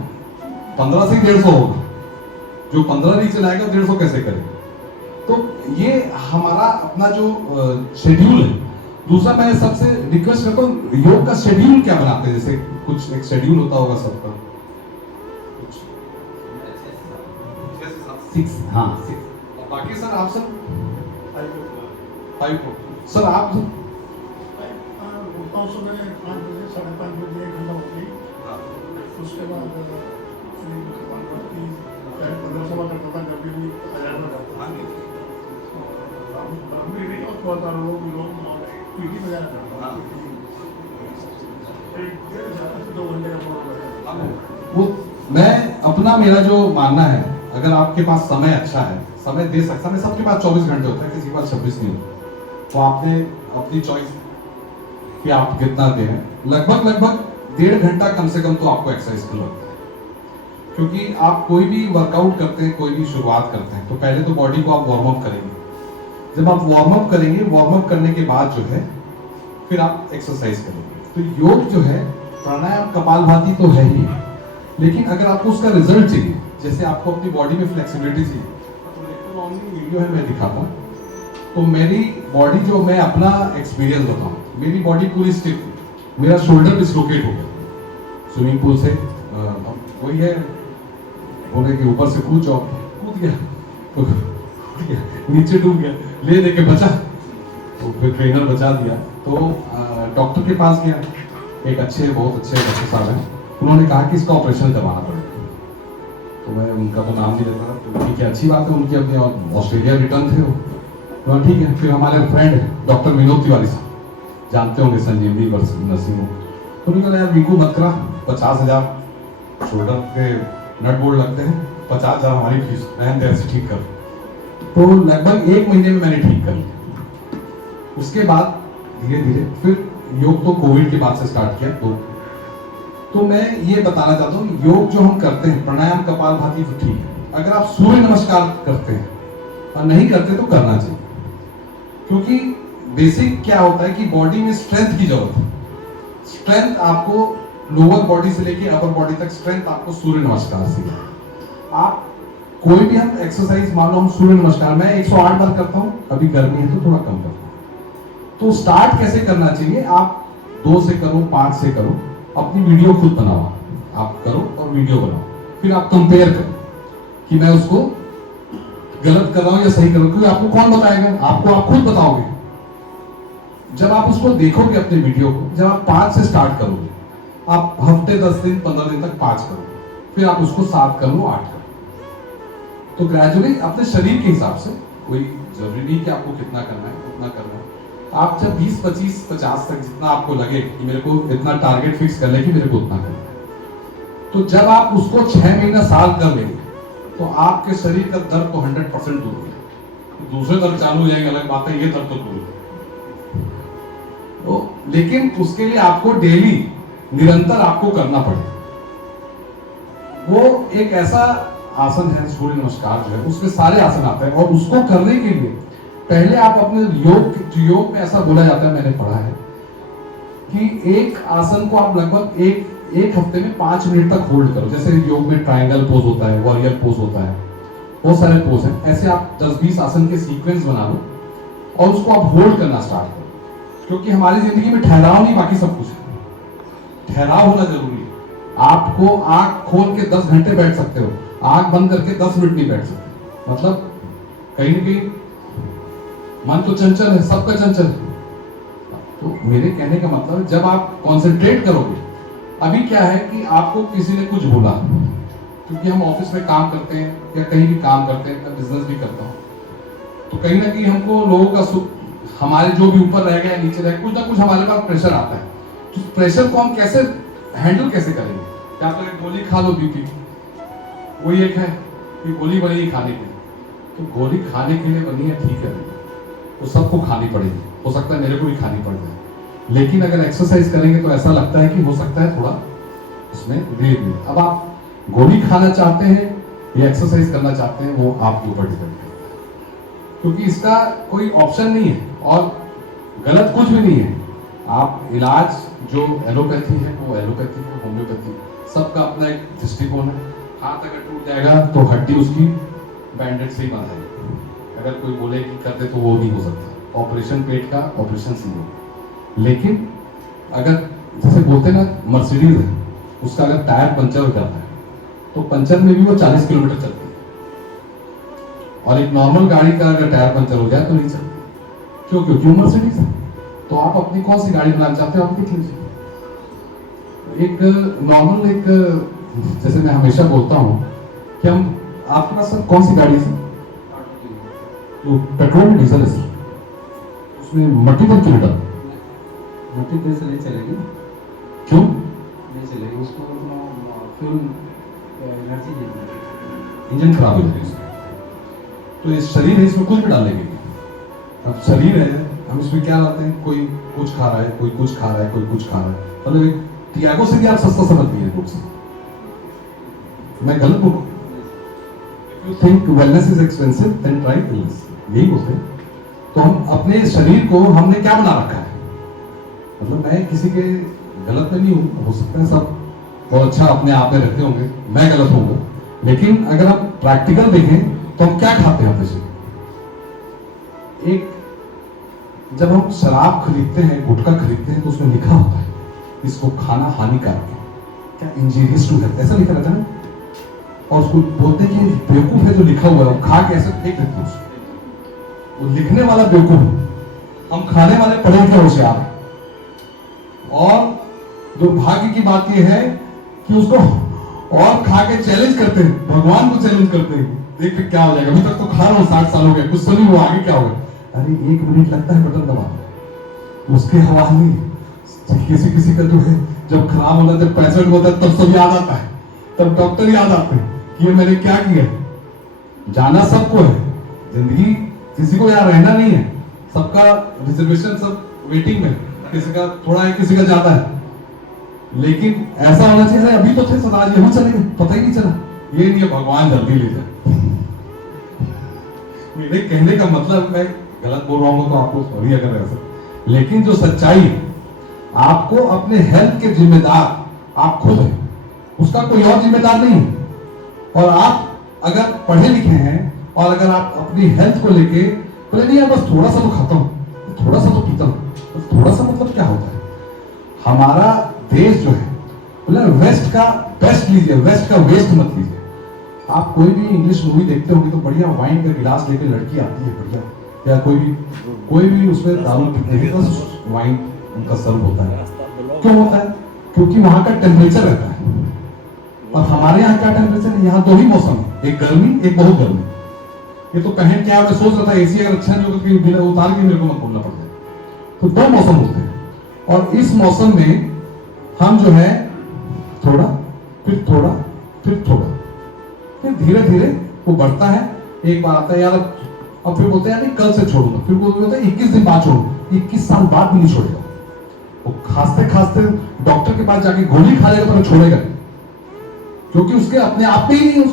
15 से 150 होगा, जो 15 नहीं चलाएगा 150 कैसे करेगा? तो ये हमारा अपना जो शेड्यूल है। दूसरा मैं सबसे रिक्वेस्ट करता हूँ, योग का शेड्यूल क्या बनाते हैं? जैसे कुछ एक शेड्यूल होता होगा सबका, 6 हाँ 6। और बाकी सर आप सर 5 सर आप उठता हूँ सुबह 5 बजे 5:30 बजे 1 घंटा उठती। उसके बाद 15 करता था, कभी भी 1000 में करता था। लोग पीटी वगैरह करता था। 2 घंटे का वो मैं अपना मेरा जो मानना है, अगर आपके पास समय अच्छा है, समय दे सकता। समय सबके पास 24 घंटे होता है, किसी के पास 26 नहीं होता। तो आपने अपनी चॉइस कि आप कितना दे रहे हैं। लगभग 1.5 घंटा कम से कम तो आपको एक्सरसाइज को लगता है। क्योंकि आप कोई भी वर्कआउट करते हैं, कोई भी शुरुआत करते हैं, तो पहले तो बॉडी को आप वार्म अप करेंगे। जब आप वार्म अप करेंगे, वार्म अप करने के बाद जो है फिर आप एक्सरसाइज करेंगे। तो योग जो है, प्राणायाम कपालभाति तो है ही, लेकिन अगर आपको उसका रिजल्ट चाहिए, जैसे आपको अपनी बॉडी में फ्लेक्सिबिलिटी चाहिए, तो वीडियो है मैं दिखाता हूँ। तो मेरी बॉडी जो, मैं अपना एक्सपीरियंस बताऊँ, मेरी बॉडी पूरी स्टिफ थी, मेरा शोल्डर डिसलोकेट हो गया स्विमिंग पूल से। वही है बोले कि ऊपर से कूद गया, तो नीचे डूब गया, ले लेके बचा, तो फिर ट्रेनर बचा दिया। तो डॉक्टर के पास गया, एक बहुत अच्छे डॉक्टर साहब हैं, उन्होंने कहा कि इसका ऑपरेशन करवाना पड़ेगा। तो मैं उनका तो नाम नहीं लेता, तो ठीक है, अच्छी बात है, उनके अपने ऑस्ट्रेलिया रिटर्न थे वो। तो ठीक है, फिर हमारे फ्रेंड डॉक्टर विनोद तिवारी साहब, जानते होंगे संजीवनी नर्सिंग होम, तो उन्होंने कहा यार वीकू मत करा, 50,000 शोल्डर के नट बोल्ट लगते हैं, 50,000 हमारी फीस, रहन देर से ठीक कर। तो लगभग 1 महीने में मैंने ठीक कर लिया। उसके बाद धीरे धीरे फिर योग तो कोविड के बाद से स्टार्ट किया। तो मैं ये बताना चाहता हूँ, योग जो हम करते हैं, प्राणायाम कपालभाति तो ठीक है, अगर आप सूर्य नमस्कार करते हैं और नहीं करते तो करना चाहिए। क्योंकि बेसिक क्या होता है कि बॉडी में स्ट्रेंथ की जरूरत है। स्ट्रेंथ आपको लोअर बॉडी से लेके अपर बॉडी तक, स्ट्रेंथ आपको सूर्य नमस्कार से। आप कोई भी हम एक्सरसाइज, मान लो हम सूर्य नमस्कार, मैं 108 बार करता हूँ, अभी गर्मी है तो थोड़ा कम करता हूँ। तो स्टार्ट कैसे करना चाहिए? आप 2 से करो, 5 से करो, अपनी वीडियो खुद बनाओ, आप करो और वीडियो बनाओ, फिर आप कंपेयर करो कि मैं उसको गलत कर रहा हूं या सही कर रहा हूं। क्योंकि आपको कौन बताएगा? आपको आप खुद बताओगे। जब आप उसको देखोगे अपने वीडियो को, जब आप 5 से स्टार्ट करोगे, आप हफ्ते 10 दिन 15 दिन तक 5 करो, फिर आप उसको 7 करो, 8 करो। तो ग्रेजुअली अपने शरीर के हिसाब से, कोई जरूरी नहीं कि आपको कितना करना है उतना करना है। आप जब 20, 25, 50 तक जितना आपको लगे कि मेरे को इतना टारगेट फिक्स कर ले कि मेरे को उतना करना है, तो जब आप उसको 6 महीना साल कर लेंगे तो आपके शरीर का दर्द तो 100% दूर हो जाएगा। दूसरे दर्द चालू हो जाएंगे अलग बात है, ये दर्द तो दूर हो। तो लेकिन उसके लिए आपको डेली निरंतर आपको करना पड़ेगा। वो एक ऐसा आसन है सूर्य नमस्कार जो है, उसमें सारे आसन आते हैं और उसको करने के लिए पहले आप अपने योग में ऐसा बोला जाता है, मैंने पढ़ा है कि एक आसन को आप लगभग एक हफ्ते में 5 मिनट तक होल्ड करो। जैसे योग में ट्रायंगल पोज होता है, वॉरियर पोज होता है, बहुत सारे पोज हैं, ऐसे आप 10-20 आसन के सीक्वेंस बना लो और उसको आप होल्ड करना स्टार्ट करो। क्योंकि हमारी जिंदगी में ठहराव नहीं, बाकी सब कुछ है। ठहराव होना जरूरी है। आपको आंख खोल के 10 घंटे बैठ सकते हो, आंख बंद करके 10 मिनट नहीं बैठ सकते। मतलब कहीं ना कहीं मन तो चंचल है, सबका चंचल है। तो मेरे कहने का मतलब जब आप कंसंट्रेट करोगे, अभी क्या है कि आपको किसी ने कुछ बोला, क्योंकि हम ऑफिस में काम करते हैं या कहीं भी काम करते हैं, बिजनेस भी करता हूँ, तो कहीं ना कहीं हमको लोगों का हमारे जो भी ऊपर रह गया नीचे रह गया, कुछ ना कुछ हमारे पास प्रेशर आता है। तो प्रेशर को हम कैसे हैंडल कैसे करेंगे? क्या तो एक गोली खा लो बीपी, वही एक है कि गोली बनी है खाने के लिए, तो गोली खाने के लिए बनी है, ठीक है, तो सबको खानी पड़ेगी। हो सकता है मेरे को भी खानी पड़ जाए, लेकिन अगर एक्सरसाइज करेंगे तो ऐसा लगता है कि हो सकता है थोड़ा उसमें धीरे। अब आप गोली खाना चाहते हैं या एक्सरसाइज करना चाहते हैं, वो आपके ऊपर डिपेंड करता है, क्योंकि इसका कोई ऑप्शन नहीं है और गलत कुछ भी नहीं है। आप इलाज जो एलोपैथी है वो एलोपैथी है, होम्योपैथी, सबका अपना एक दृष्टिकोण है। हाथ अगर टूट जाएगा तो हड्डी उसकी बैंडेज से ही बांधेगी। अगर कोई बोले कि कर दे तो वो नहीं हो सकता। ऑपरेशन पेट का ऑपरेशन सी हो, लेकिन अगर जैसे बोलते ना मर्सिडीज है, उसका अगर टायर पंचर हो जाता है तो पंचर में भी वो 40 किलोमीटर चलती है, और एक नॉर्मल गाड़ी का अगर टायर पंचर हो जाए तो नहीं चलती। क्यों? क्योंकि मर्सिडीज है। तो आप अपनी कौन सी गाड़ी बनाना चाहते हो, आप देख लीजिए। एक नॉर्मल एक जैसे मैं हमेशा बोलता हूँ कि हम आपके पास सर कौन सी गाड़ी है? तो पेट्रोल में डीजल है सर, उसमें मट्टी पर क्यों डाल? मट्टी तेल से नहीं चलेगी, क्यों नहीं चलेगी, उसको फ्यूल एनर्जी देगी, इंजन खराब हो जाएगा इसमें। तो ये शरीर है, इसमें कुछ भी डाल लेंगे। अब शरीर है, हम इसमें क्या लाते हैं, कोई कुछ खा रहा है, कोई कुछ खा रहा है, कोई कुछ खा रहा है। मतलब एक टियागो से भी आप सस्ता समझती है लोग से। मैं गलत बोलूं? You think wellness is expensive than try wellness, यही बोलते हैं। तो हम अपने शरीर को हमने क्या बना रखा है, मतलब मैं किसी के गलत में नहीं हूँ, हो सकता है सब बहुत अच्छा अपने आप में रखते होंगे, मैं गलत होऊंगा, लेकिन अगर आप प्रैक्टिकल देखें तो हम क्या खाते हैं अपने शरीर। एक जब हम शराब खरीदते हैं, गुटखा खरीदते हैं, तो उसमें लिखा होता है इसको खाना हानिकारक है, क्या इंजीरियस टू हेल्थ, ऐसा लिखा रहता है ना। और उसको बोलते हैं कि बेवकूफ है जो लिखा हुआ है, वो खा के ऐसे फेंक देते हैं उसको। वो लिखने वाला बेवकूफ है, हम खाने वाले पढ़े लिखे होशियार हैं। और दुर्भाग्य की बात यह है कि उसको और खा के चैलेंज करते हैं, भगवान को चैलेंज करते हैं, देख क्या हो जाएगा, अभी तक तो खा रहा हूं, 60 साल हो गए, कुछ तो नहीं हुआ, आगे क्या होगा। अरे 1 मिनट लगता है बटन दबाने, उसके हवा नहीं। किसी का जो है जब खराब होता है, जब पेशेंट होता है, तब सब याद आता है, तब डॉक्टर याद आते हैं कि ये मैंने क्या किया। जाना सबको है, जिंदगी किसी को यहाँ रहना नहीं है, सबका रिजर्वेशन सब वेटिंग में, किसी का थोड़ा है, किसी का ज्यादा है। लेकिन ऐसा होना चाहिए, अभी तो थे सदा, यही चले गए, पता ही नहीं चला। ये नहीं है भगवान जल्दी ले जाए। मेरे कहने का मतलब, मैं गलत बोल रहा हूँ तो आपको सॉरी अगर ऐसा, लेकिन जो सच्चाई है, आपको अपने हेल्थ के जिम्मेदार आप खुद हैं, उसका कोई और जिम्मेदार नहीं है। और आप अगर पढ़े लिखे हैं और अगर आप अपनी हेल्थ को लेके बोले नहीं यार बस थोड़ा सा तो खाता हूँ, थोड़ा सा तो पीता हूँ, बस थोड़ा सा मतलब क्या होता है। हमारा देश जो है बोले वेस्ट का बेस्ट लीजिए, वेस्ट का वेस्ट मत लीजिए। आप कोई भी इंग्लिश मूवी देखते होंगे तो बढ़िया वाइन का गिलास लेके लड़की आती है बढ़िया, या कोई भी उसमें दारू पीते हैं, बस वाइन उनका सर्व होता है। क्यों होता है? क्योंकि वहां का टेम्परेचर रहता है। और हमारे यहाँ क्या टेम्परेचर है, यहाँ 2 ही मौसम है, एक गर्मी एक बहुत गर्मी। ये तो पहन क्या, मैं सोच रहा था एसी अगर अच्छा नहीं होगा तो बिना उतार के मेरे को मत बोलना पड़ता है। तो दो मौसम होते हैं, और इस मौसम में हम जो है थोड़ा फिर थोड़ा फिर थोड़ा, फिर धीरे धीरे वो बढ़ता है। एक बार आता है यार अब फिर बोलते हैं नहीं कल से छोड़ूंगा, फिर बोलते हैं 21 दिन बाद छोड़ूंगा, 21 साल बाद भी नहीं छोड़ेगा। वो खांसते खांसते डॉक्टर के पास जाके गोली खा लेगा तो छोड़ेगा नहीं, क्योंकि उसके अपने आप में ही नहीं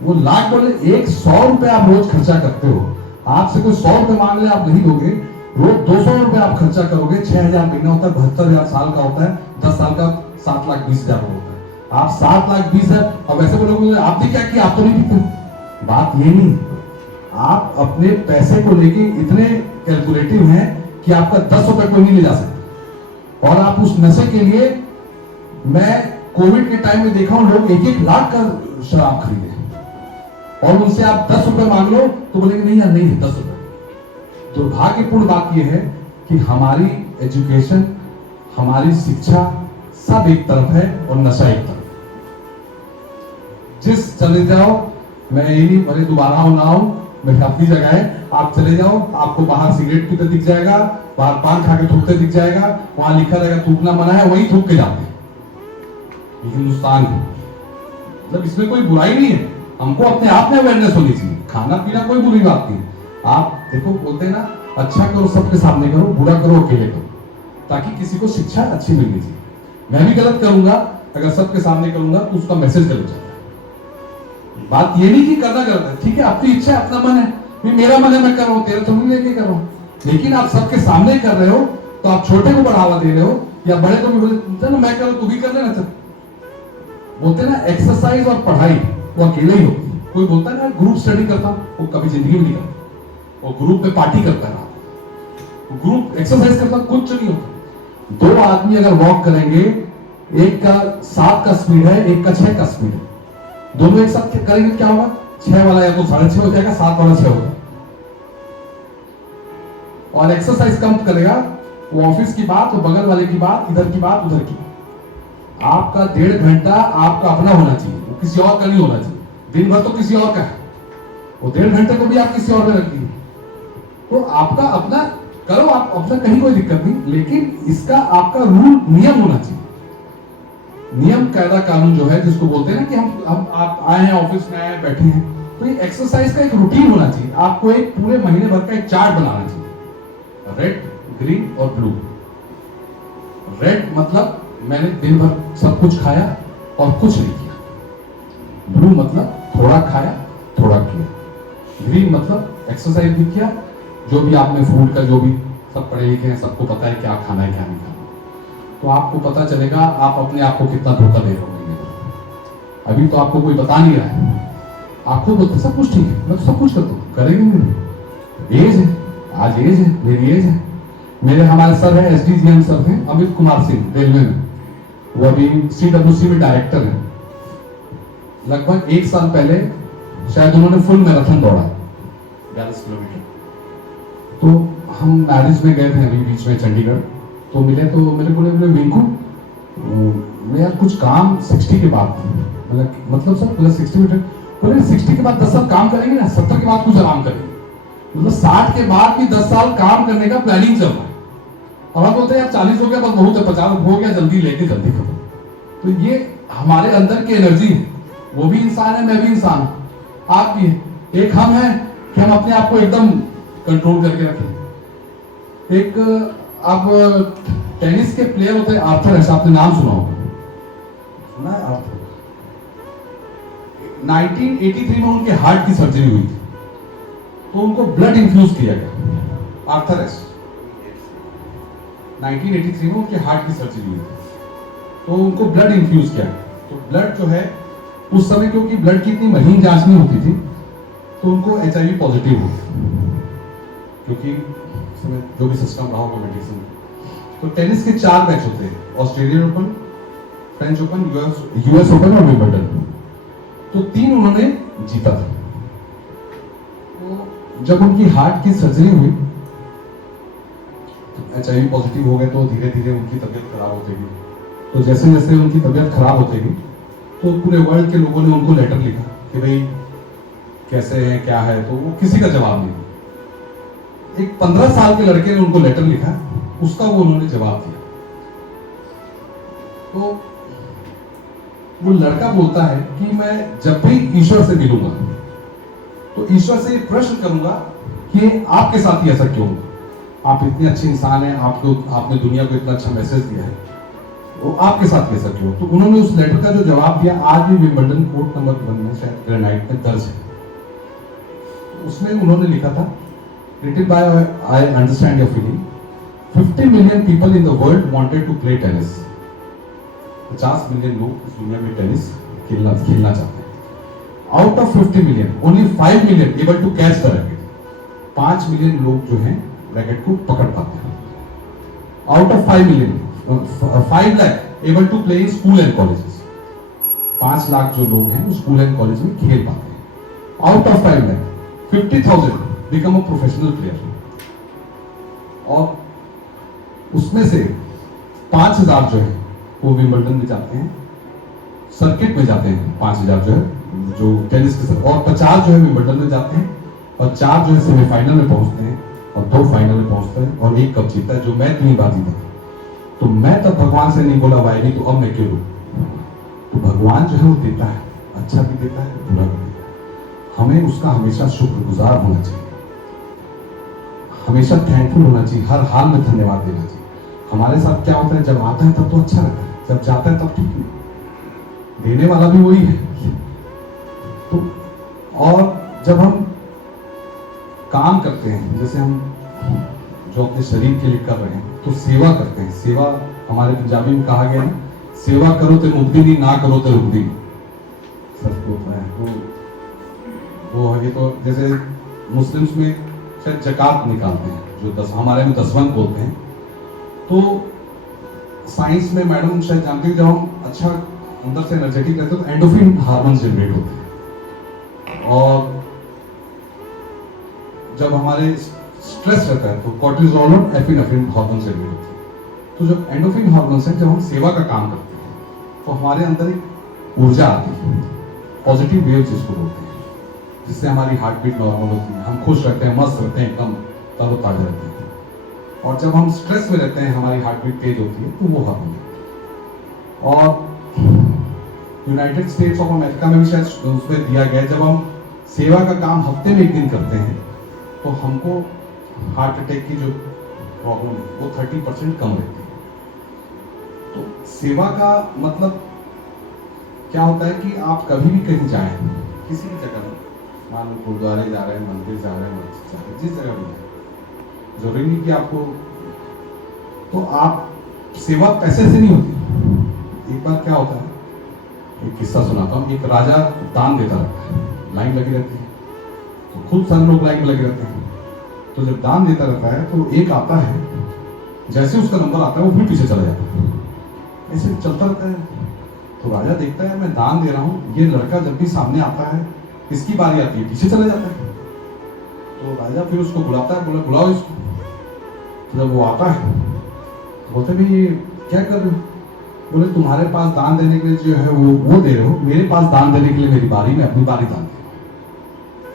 वो लाख बोले 100 रुपए आप रोज खर्चा करते हो, आपसे कोई 100 रुपए मांग ले आप नहीं दोगे, रोज 200 रुपए आप खर्चा करोगे, 6,000 महीना होता है, 72,000 साल का होता है, 10 साल का 7,20,000 होता है। आप 7,20,000 और वैसे बोलोगे आपने क्या किया, आप तो नहीं पीते। बात ये नहीं, आप अपने पैसे को लेके इतने कैलकुलेटिव हैं कि आपका 10 रुपए कोई नहीं ले जा सकता। और आप उस नशे के लिए, मैं कोविड के टाइम में देखा हूं लोग 1-1 लाख का शराब खरीदे, और उनसे आप 10 रुपए मांग लो तो बोलेंगे नहीं यार नहीं है 10 रुपए। दुर्भाग्यपूर्ण बात यह है कि हमारी एजुकेशन, हमारी शिक्षा सब एक तरफ है और नशा एक तरफ। जिस चले जाओ, मैं ये नहीं भले दोबारा हो ना हो, मैं अपनी जगह है, आप चले जाओ आपको बाहर सिगरेट पीते दिख जाएगा, बाहर पान खा के थूकते दिख जाएगा, वहां लिखा रहेगा थूकना मना है, वहीं थूक के जाते हैं। ये हिंदुस्तान है, मतलब इसमें कोई बुराई नहीं है, हमको अपने आप में अवेयरनेस होनी चाहिए। खाना पीना कोई बुरी बात नहीं, आप देखो बोलते हैं ना अच्छा करो सबके सामने करो, बुरा करो अकेले करो, ताकि किसी को शिक्षा अच्छी मिलनी चाहिए। मैं भी गलत करूंगा, अगर सबके सामने करूंगा तो उसका मैसेज गलत जाता है। बात ये नहीं कि करना गलत है, ठीक है अपनी इच्छा है, अपना मन है, भी मेरा मन है मैं कर रहा हूं, तेरा तो नहीं लेके कर रहा हूं, लेकिन आप सबके सामने कर रहे हो तो आप छोटे को बढ़ावा दे रहे हो, या बड़े को भी बोले ना मैं करूं तू भी कर लेना। चल बोलते ना एक्सरसाइज और पढ़ाई वो अकेले ही होती है। कोई बोलता है ना ग्रुप स्टडी करता, वो कभी जिंदगी में नहीं करता, वो ग्रुप में पार्टी करता है, ग्रुप एक्सरसाइज करता कुछ नहीं होता। 2 आदमी अगर वॉक करेंगे, एक का 7 का स्पीड है, एक का 6 का स्पीड है, दोनों एक साथ करेंगे क्या होगा, 6 वाला या तो 6.5 हो जाएगा, 7 वाला 6 होगा। और एक्सरसाइज कम करेगा, वो ऑफिस की बात, वो बगल वाले की बात, इधर की बात, उधर की बात। आपका 1.5 घंटा आपका अपना होना चाहिए, वो किसी और का नहीं होना चाहिए। दिन भर तो किसी और का है, वो 1.5 घंटे को भी आप किसी और में रखिए। तो आपका अपना करो, आप अपना कहीं कोई दिक्कत नहीं, लेकिन इसका आपका रूल नियम होना चाहिए। नियम कायदा कानून जो है, जिसको बोलते हैं ना कि हम आप आए हैं ऑफिस में, आए हैं बैठे हैं, तो ये एक्सरसाइज का एक रूटीन होना चाहिए। आपको एक पूरे महीने भर का एक चार्ट बनाना चाहिए, रेड, ग्रीन और ब्लू। रेड मतलब मैंने दिन भर सब कुछ खाया और कुछ नहीं किया, ब्लू मतलब थोड़ा खाया थोड़ा किया, ग्रीन मतलब एक्सरसाइज भी किया, जो भी आपने फूड का जो भी सब पढ़े लिखे हैं सबको पता है क्या खाना है क्या नहीं खाना। तो आपको पता चलेगा आप अपने आप को कितना धोखा दे रहे हो। अभी तो आपको कोई बता नहीं रहा है, आपको बोलते सब कुछ ठीक है, मैं तो सब कुछ करता हूँ, करेंगे नहीं, एज है, आज एज है, मेरी एज है। मेरे हमारे सर है SDGM सर हैं अमित कुमार सिंह, रेलवे में, वो अभी CWC में डायरेक्टर है। लगभग 1 साल पहले शायद उन्होंने फुल मैराथन दौड़ा 42 किलोमीटर। तो हम मैरिज में गए थे अभी बीच में चंडीगढ़, तो मिले तो मेरे बोले विंकू मैं यार कुछ काम 60 के बाद, मतलब सर प्लस 60 मीटर, बोले 60 के बाद 10 साल काम करेंगे ना, 70 के बाद कुछ आराम करेंगे, मतलब 60 के बाद भी 10 साल काम करने का प्लानिंग चल रहा है। और हम बोलते हैं यार 40 हो गया बस बहुत है, 50 हो गया जल्दी लेके जल्दी खत्म। तो ये हमारे अंदर की एनर्जी है, वो भी इंसान है, मैं भी इंसान हूं, आप भी है। एक हम है कि हम अपने आप को एकदम कंट्रोल करके रखें। एक अब टेनिस के प्लेयर होते हैं आर्थर एश, आपने नाम सुना होगा, सुना है आर्थर? 1983 में उनके हार्ट की सर्जरी हुई थी, तो उनको ब्लड इन्फ्यूज किया गया। आर्थर एश 1983 में उनके हार्ट की सर्जरी हुई थी, तो उनको ब्लड इन्फ्यूज किया गया। तो ब्लड जो है उस समय क्योंकि ब्लड की इतनी महीन जांच नहीं होती थी, तो उनको HIV पॉजिटिव हो गया, क्योंकि जो भी सिस्टम रहा होगा मेडिसिन। तो टेनिस के 4 मैच होते हैं, Australian open, French open, US open और विंबलडन। तो 3 उन्होंने जीता था। तो जब उनकी हार्ट की सर्जरी हुई तो HIV पॉजिटिव हो गए, तो धीरे धीरे उनकी तबीयत खराब होती गई। तो जैसे जैसे उनकी तबीयत खराब होती गई, तो पूरे वर्ल्ड के लोगों ने उनको लेटर लिखा कि भाई कैसे है क्या है, तो वो किसी का जवाब नहीं। एक 15 साल के लड़के ने उनको लेटर लिखा, उसका वो उन्होंने जवाब दिया। तो वो लड़का बोलता है कि मैं जब भी ईश्वर से मिलूंगा तो ईश्वर से प्रश्न करूंगा कि आपके साथ ही ऐसा क्यों हुआ? आप इतने अच्छे इंसान हैं, आपने दुनिया को इतना अच्छा मैसेज दिया है, वो आपके साथ कैसा क्यों? तो उन्होंने उस लेटर का जो जवाब दिया आज भी विंबलडन कोर्ट नंबर 1 में शायद ग्रेनाइट में दर्ज है। उसमें उन्होंने लिखा था, written by I understand your feeling, 50 million people in the world wanted to play tennis. 50 million लोग इस दुनिया में टेनिस खेलना चाहते हैं। Out of 50 million only 5 million able to catch the racket. 5 million लोग जो हैं रैकेट को पकड़ पाते हैं। Out of 5 million 5 lakh able to play in school and colleges. 5 lakh जो लोग हैं वो स्कूल एंड कॉलेज में खेल पाते हैं। Out of 5 lakh 50,000 become a professional player, और उसमें से 5,000 जो है वो विंबलडन में जाते हैं, सर्किट में जाते हैं। 5,000 जो है जो टेनिस के साथ, और 50 जो है विंबलडन में जाते हैं, और 4 जो है सेमीफाइनल में पहुंचते हैं, और 2 फाइनल में पहुंचते हैं, और 1 कप जीता है जो मैं 3 बार जीता। तो मैं तब भगवान से नहीं बोला भाई नहीं तो अब मैं क्यों लूं? तो भगवान जो है वो देता है, अच्छा भी देता है, बुरा भी देता है। हमें उसका हमेशा शुक्रगुजार होना चाहिए, हमेशा थैंकफुल होना चाहिए, हर हाल में धन्यवाद देना चाहिए। हमारे साथ क्या होता है, जब आता है तब तो अच्छा लगता है, जब जाता है तब ठीक नहीं, देने वाला भी वही है। तो और जब हम काम करते हैं, जैसे हम जो अपने शरीर के लिए कर रहे हैं, तो सेवा करते हैं। सेवा हमारे पंजाबी में कहा गया है, सेवा करो तो मुक्ति नहीं, ना करो तो रुकती सबको होता है। तो वो है, तो जैसे मुस्लिम्स में शायद जकात निकालते हैं, जो हमारे में दसवंत बोलते हैं। तो साइंस में मैडम शायद जानते हैं, जब हम अच्छा अंदर से एनर्जेटिक रहते हैं तो एंडोफिन हार्मोन जनरेट होते हैं, और जब हमारे स्ट्रेस रहता है तो कॉर्टिसोल और एपिनेफ्रिन हार्मोन जनरेट होते हैं। तो जब एंडोफिन हार्मोन से जब हम सेवा का काम करते हैं तो हमारे अंदर एक ऊर्जा आती है, पॉजिटिव वेव्स जिसको बोलते हैं, जिससे हमारी हार्ट बीट नॉर्मल होती है, हम खुश रहते हैं, मस्त रहते हैं, एकदम तरोताजा रहते हैं। और जब हम स्ट्रेस में रहते हैं हमारी हार्ट बीट तेज होती है, तो वो हार्मोन है। और यूनाइटेड स्टेट्स ऑफ अमेरिका में भी शायद उसमें दिया गया है, जब हम सेवा का काम हफ्ते में 1 दिन करते हैं तो हमको हार्ट अटैक की जो प्रॉब्लम है वो 30% कम रहती है। तो सेवा का मतलब क्या होता है कि आप कभी भी कहीं जाएं, किसी भी जगह में, मान लो गुरुद्वारे जा रहे हैं, मंदिर जा रहे हैं, मस्जिद जा रहे हैं, जिस जगह भी जाए, जरूरी नहीं कि आपको, तो आप सेवा पैसे से नहीं होती। एक बार क्या होता है, एक किस्सा सुनाता हूँ। एक राजा दान देता रहता है, लाइन लगी रहती है, तो खूब सारे लोग लाइन में लगे रहते हैं। तो जब दान देता रहता है तो एक आता है, जैसे उसका नंबर आता है वो फिर पीछे चला जाता है, ऐसे चलता रहता है। तो राजा देखता है मैं दान दे रहा हूँ, ये लड़का जब भी सामने आता है, इसकी बारी आती है, पीछे चला जाता है। तो राजा फिर उसको बुलाता है, बोला बुलाओ इसको। तो जब वो आता है तो बोलते भाई क्या कर रहे हो? बोले तुम्हारे पास दान देने के लिए जो है वो दे रहे हो, मेरे पास दान देने के लिए मेरी बारी में अपनी बारी दान दे।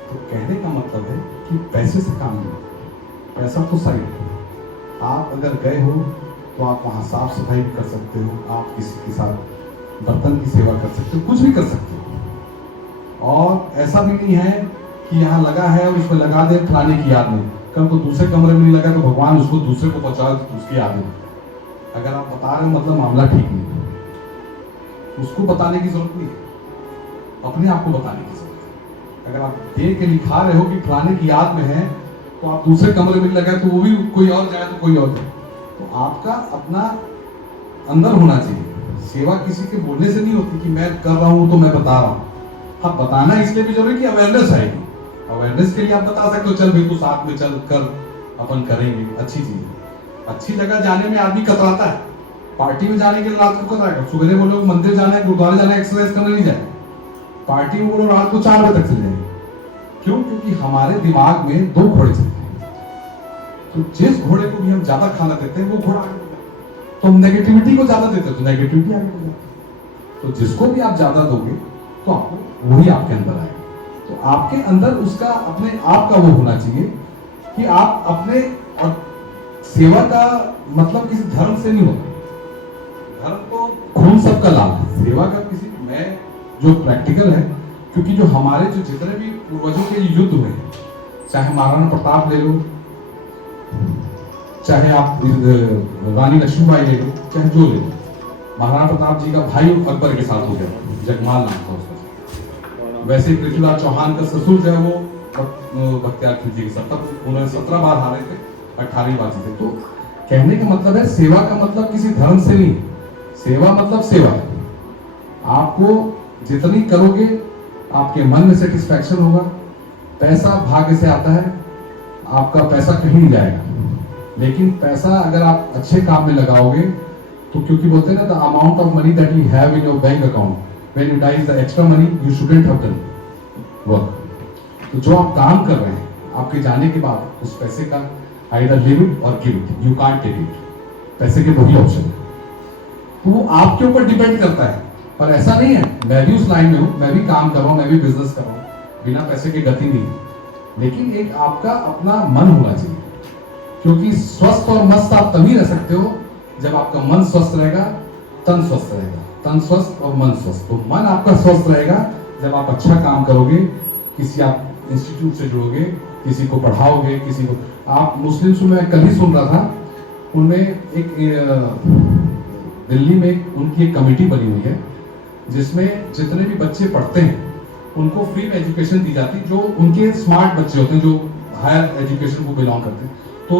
तो कहने का मतलब है कि पैसे से काम नहीं, पैसा तो साइड है। आप अगर गए हो तो आप वहाँ साफ सफाई भी कर सकते हो, आप किसी के साथ बर्तन की सेवा कर सकते हो, कुछ भी कर सकते हो। और ऐसा भी नहीं है कि यहाँ लगा है और उसमें लगा दे फलाने की याद नहीं, कल को दूसरे कमरे में नहीं लगा तो भगवान उसको दूसरे को पहुंचा तो उसकी याद नहीं। अगर आप बता रहे हो मतलब मामला ठीक नहीं, उसको बताने की जरूरत नहीं है, अपने आप को बताने की जरूरत है। अगर आप देख के लिखा रहे हो कि फलाने की याद में है, तो आप दूसरे कमरे में लगा तो वो भी कोई और जाए तो कोई और जाए। तो आपका अपना अंदर होना चाहिए। सेवा किसी के बोलने से नहीं होती कि मैं कर रहा हूं तो मैं बता रहा हूं। हाँ, बताना इसलिए भी जरूरी कि अवेयरनेस आएगी। अवेयरनेस के लिए आप बता सकते हो, चल भाई तू साथ में चल कर अपन करेंगे, अच्छी चीज है। अच्छी जगह जाने में आदमी कतराता है, पार्टी में जाने के लिए रात को कतराएगा। सुबह बोलो मंदिर जाना है, गुरुद्वारे जाना है, एक्सरसाइज करने नहीं जाए, पार्टी में बोलो रात को 4 बजे तक चले जाएंगे। क्यों? क्योंकि हमारे दिमाग में 2 घोड़े चलते हैं। तो जिस घोड़े को भी हम ज्यादा खाना देते हैं वो घोड़ा आगे बढ़ जाता है। तो हम नेगेटिविटी को ज्यादा देते हैं तो नेगेटिविटी आगे बढ़ जाती है। तो जिसको भी आप ज्यादा दोगे तो आपको वही आपके अंदर आएगा। तो आपके अंदर उसका अपने आप का वो होना चाहिए कि आप अपने और सेवा का मतलब किसी धर्म से नहीं होता। धर्म तो खून सबका लाभ है, सेवा का किसी मैं जो प्रैक्टिकल है, क्योंकि जो हमारे जो जितने भी पूर्वजों के युद्ध हुए हैं, चाहे महाराणा प्रताप ले लो, चाहे आप रानी लक्ष्मीबाई ले लो, चाहे जो ले लो, महाराणा प्रताप जी का भाई अकबर के साथ हो गया, जगमाल नाम था उसका। वैसे ही पृथ्वीराज चौहान का ससुर जो है वो बख्तियार खिलजी के साथ, तब उन्होंने 17 बार हारे थे, 18वीं बार जीते। तो कहने का मतलब है सेवा का मतलब किसी धर्म से नहीं, सेवा मतलब सेवा। आपको जितनी करोगे आपके मन में सेटिस्फैक्शन होगा। पैसा भाग्य से आता है, आपका पैसा कहीं नहीं जाएगा, लेकिन पैसा अगर आप अच्छे काम में लगाओगे तो, क्योंकि बोलते हैं ना, the amount of money that you have in your bank account when you die the extra money you shouldn't have done work. तो जो आप काम कर रहे हैं आपके जाने के बाद उस पैसे का आइदर लिव इट और give it, you can't take it. पैसे के दो ही ऑप्शन है, तो वो आपके ऊपर डिपेंड करता है। पर ऐसा नहीं है, मैं भी उस लाइन में हूं, मैं भी काम कर रहा हूं, मैं भी बिजनेस कर रहा हूं, बिना पैसे के गति नहीं है। लेकिन एक आपका अपना मन होना चाहिए, क्योंकि स्वस्थ और मस्त आप तभी रह सकते हो जब आपका मन स्वस्थ रहेगा, तन स्वस्थ रहेगा, तन स्वस्थ और मन स्वस्थ। तो मन आपका स्वस्थ रहेगा जब आप अच्छा काम करोगे, किसी आप इंस्टीट्यूट से जुड़ोगे, किसी को पढ़ाओगे, किसी को। आप मुस्लिम्स में कल ही सुन रहा था, उनमें एक दिल्ली में उनकी एक कमेटी बनी हुई है जिसमें जितने भी बच्चे पढ़ते हैं उनको फ्री में एजुकेशन दी जाती है, जो उनके स्मार्ट बच्चे होते हैं, जो हायर एजुकेशन को बिलोंग करते हैं। तो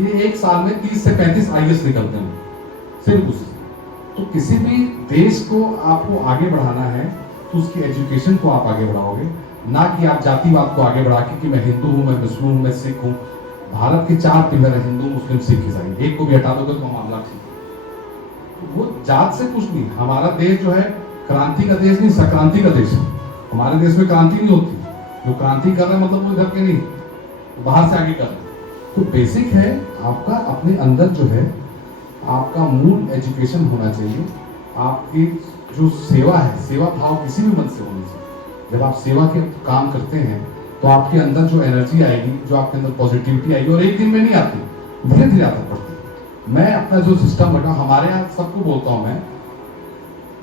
ये एक साल में 30 से 35 IAS निकलते हैं सिर्फ उससे। तो किसी भी देश को आपको आगे बढ़ाना है तो उसकी एजुकेशन को आप आगे बढ़ाओगे, ना कि आप जातिवाद को आगे बढ़ा के कि मैं हिंदू हूं, मैं मुस्लिम हूं, मैं सिख हूं। भारत के 4 पिलर है, हिंदू, मुस्लिम, सिख, ईसाई। एक को भी हटा दोगे तो मामला ठीक है। तो वो जात से कुछ नहीं। हमारा देश जो है क्रांति का देश नहीं, संक्रांति का देश है। हमारे देश में क्रांति नहीं होती, जो क्रांति कर रहे हैं मतलब वो इधर के नहीं, बाहर से आगे कर रहे हैं। तो बेसिक है आपका अपने अंदर जो है आपका मूल एजुकेशन होना चाहिए। आपकी जो सेवा है, सेवा भाव किसी भी मन से होनी चाहिए। जब आप सेवा के काम करते हैं तो आपके अंदर जो एनर्जी आएगी, जो आपके अंदर पॉजिटिविटी आएगी, और एक दिन में नहीं आती, धीरे धीरे आता पड़ती। मैं अपना जो सिस्टम बना, हमारे यहाँ सबको बोलता हूँ मैं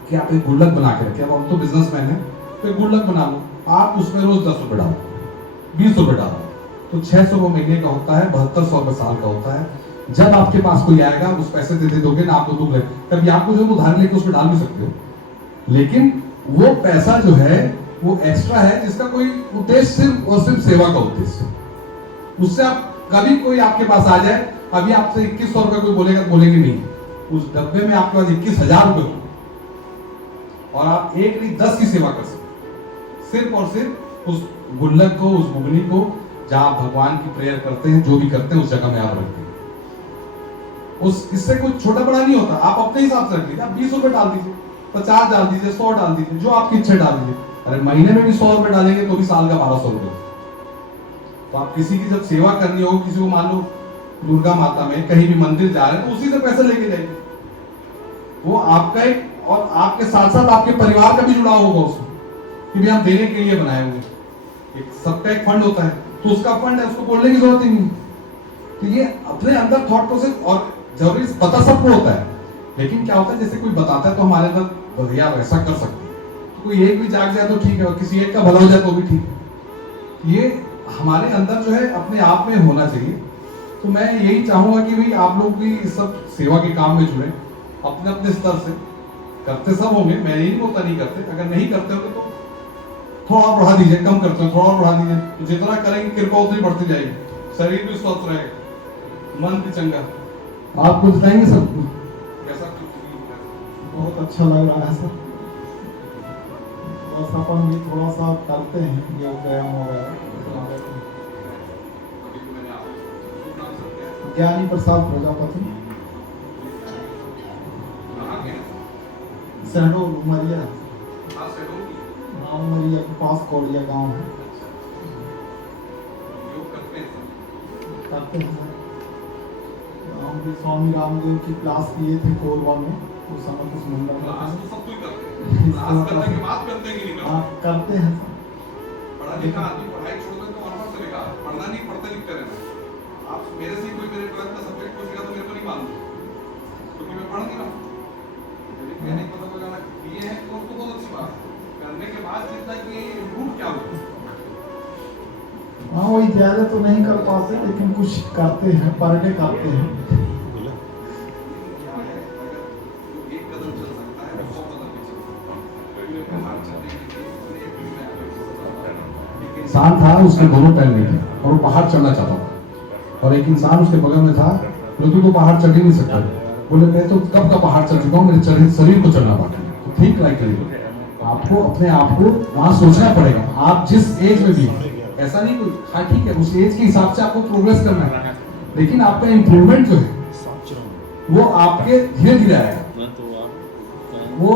कि आप एक गुल्लक बना के रखें। अब हम तो बिजनेसमैन है, तो एक गुल्लक बना लो, आप उसमें रोज 10 रुपए डालो, 20 रुपए डालो, तो 600 रुपये महीने का होता है, 7200 रुपये साल का होता है। जब आपके पास कोई आएगा उस पैसे दे दोगे ना, आपको दुख लगे, कभी आपको जो उधार लेके उसमें डाल भी सकते हो, लेकिन वो पैसा जो है वो एक्स्ट्रा है, जिसका कोई उद्देश्य सिर्फ और सिर्फ सेवा का उद्देश्य। उससे आप कभी कोई आपके पास आ जाए, अभी आपसे 2100 रुपये कोई बोलेगा तो बोलेंगे नहीं, उस डब्बे में आपके पास 21,000 रुपये हो और आप एक नहीं 10 की सेवा कर सकते, सिर्फ और सिर्फ उस गुल्लक को, उस बुगनी को, जहां आप भगवान की प्रेयर करते हैं, जो भी करते हैं उस जगह में आप रखते हैं। उस इससे कुछ छोटा बड़ा नहीं होता, आप अपने हिसाब से रख लीजिए। आप 20 रुपए डाल दीजिए, 50 डाल दीजिए, 100 डाल दीजिए, जो आपकी इच्छा डाल दीजिए। अरे महीने में भी 100 रुपए डालेंगे तो भी साल का 1200 रुपए। तो आप किसी की जब सेवा करनी हो, किसी को मान लो दुर्गा माता में कहीं भी मंदिर जा रहे हैं तो उसी से पैसे लेके जाइए। वो आपका एक, और आपके साथ साथ आपके परिवार का भी जुड़ाव होगा उसमें, कि भी हम देने के लिए बनाए हुए। एक सबका एक फंड होता है, तो उसका फंड है, उसको बोलने की जरूरत ही नहीं। तो ये अपने अंदर थॉट प्रोसेस, और जरूरी पता सबको होता है, लेकिन क्या होता है जैसे कोई बताता है तो हमारे अंदर यार ऐसा कर सकते हैं, तो कोई एक भी जाग जाए तो ठीक है, और किसी एक का भला हो जाए तो भी ठीक है। ये हमारे अंदर जो है अपने आप में होना चाहिए। तो मैं यही चाहूंगा कि भाई आप लोग भी इस सब सेवा के काम में जुड़े, अपने अपने स्तर से। करते सब होंगे, मैं यही बोलता नहीं करते, अगर नहीं करते होंगे तो थोड़ा और बढ़ा दीजिए, कम करते हो थोड़ा और बढ़ा दीजिए, तो जितना करेंगे कृपा उतनी बढ़ती जाएगी, शरीर भी स्वस्थ रहेगा, मन भी चंगा। आप कुछ बताएंगे सर? कैसा बहुत अच्छा लग रहा है सर। बस अपन भी थोड़ा सा करते हैं योग व्यायाम वगैरह। ज्ञानी प्रसाद प्रजापति, शहडोल उमरिया। हाँ, उमरिया के पास कोड़िया गांव है। करते हैं। हम भी स्वामी रामदेव की क्लास किए थे कोरबा में, उस समय कुछ नंबर करते हैं। पढ़ा लिखा आदमी पढ़ाई छोड़ दे तो पढ़ना नहीं, पढ़ते लिखते रहना। आप मेरे से कोई मेरे 12th का सब्जेक्ट पूछेगा तो मेरे को नहीं मालूम, क्योंकि मैं पढ़ नहीं रहा हूँ। यदि मैंने पता लगाना किए हैं तो उसको बहुत अच्छी बात है, करने के बाद जितना कि इम्प्रूव क्या होगा। हाँ वही ज़्यादा तो नहीं कर पाते लेकिन कुछ करते हैं, पर डे करते हैं। क्या है, अगर जो एक कदम चल सकता है वो 100 कदम भी चल सकता है। कोई बाहर चलने के लिए उसने एक दिन में आगे बढ़ सकता है। एक इंसान था, उसके दोनों पैर नहीं थे और वो पहाड़ चढ़ना चाहता था, और एक इंसान उसके बगल में था, बोले तू तो पहाड़ चढ़ ही नहीं सकता। बोले मैं तो कब का पहाड़ चढ़ चुका हूँ, मेरे शरीर को चढ़ना बाकी है। तो ठीक लाइक करिए, आपको अपने आप को वहाँ सोचना पड़ेगा। आप जिस एज में भी, ऐसा नहीं कोई, हाँ ठीक है, उस एज के हिसाब से आपको प्रोग्रेस करना है, लेकिन आपका इम्प्रूवमेंट जो है वो आपके धीरे धीरे आएगा। वो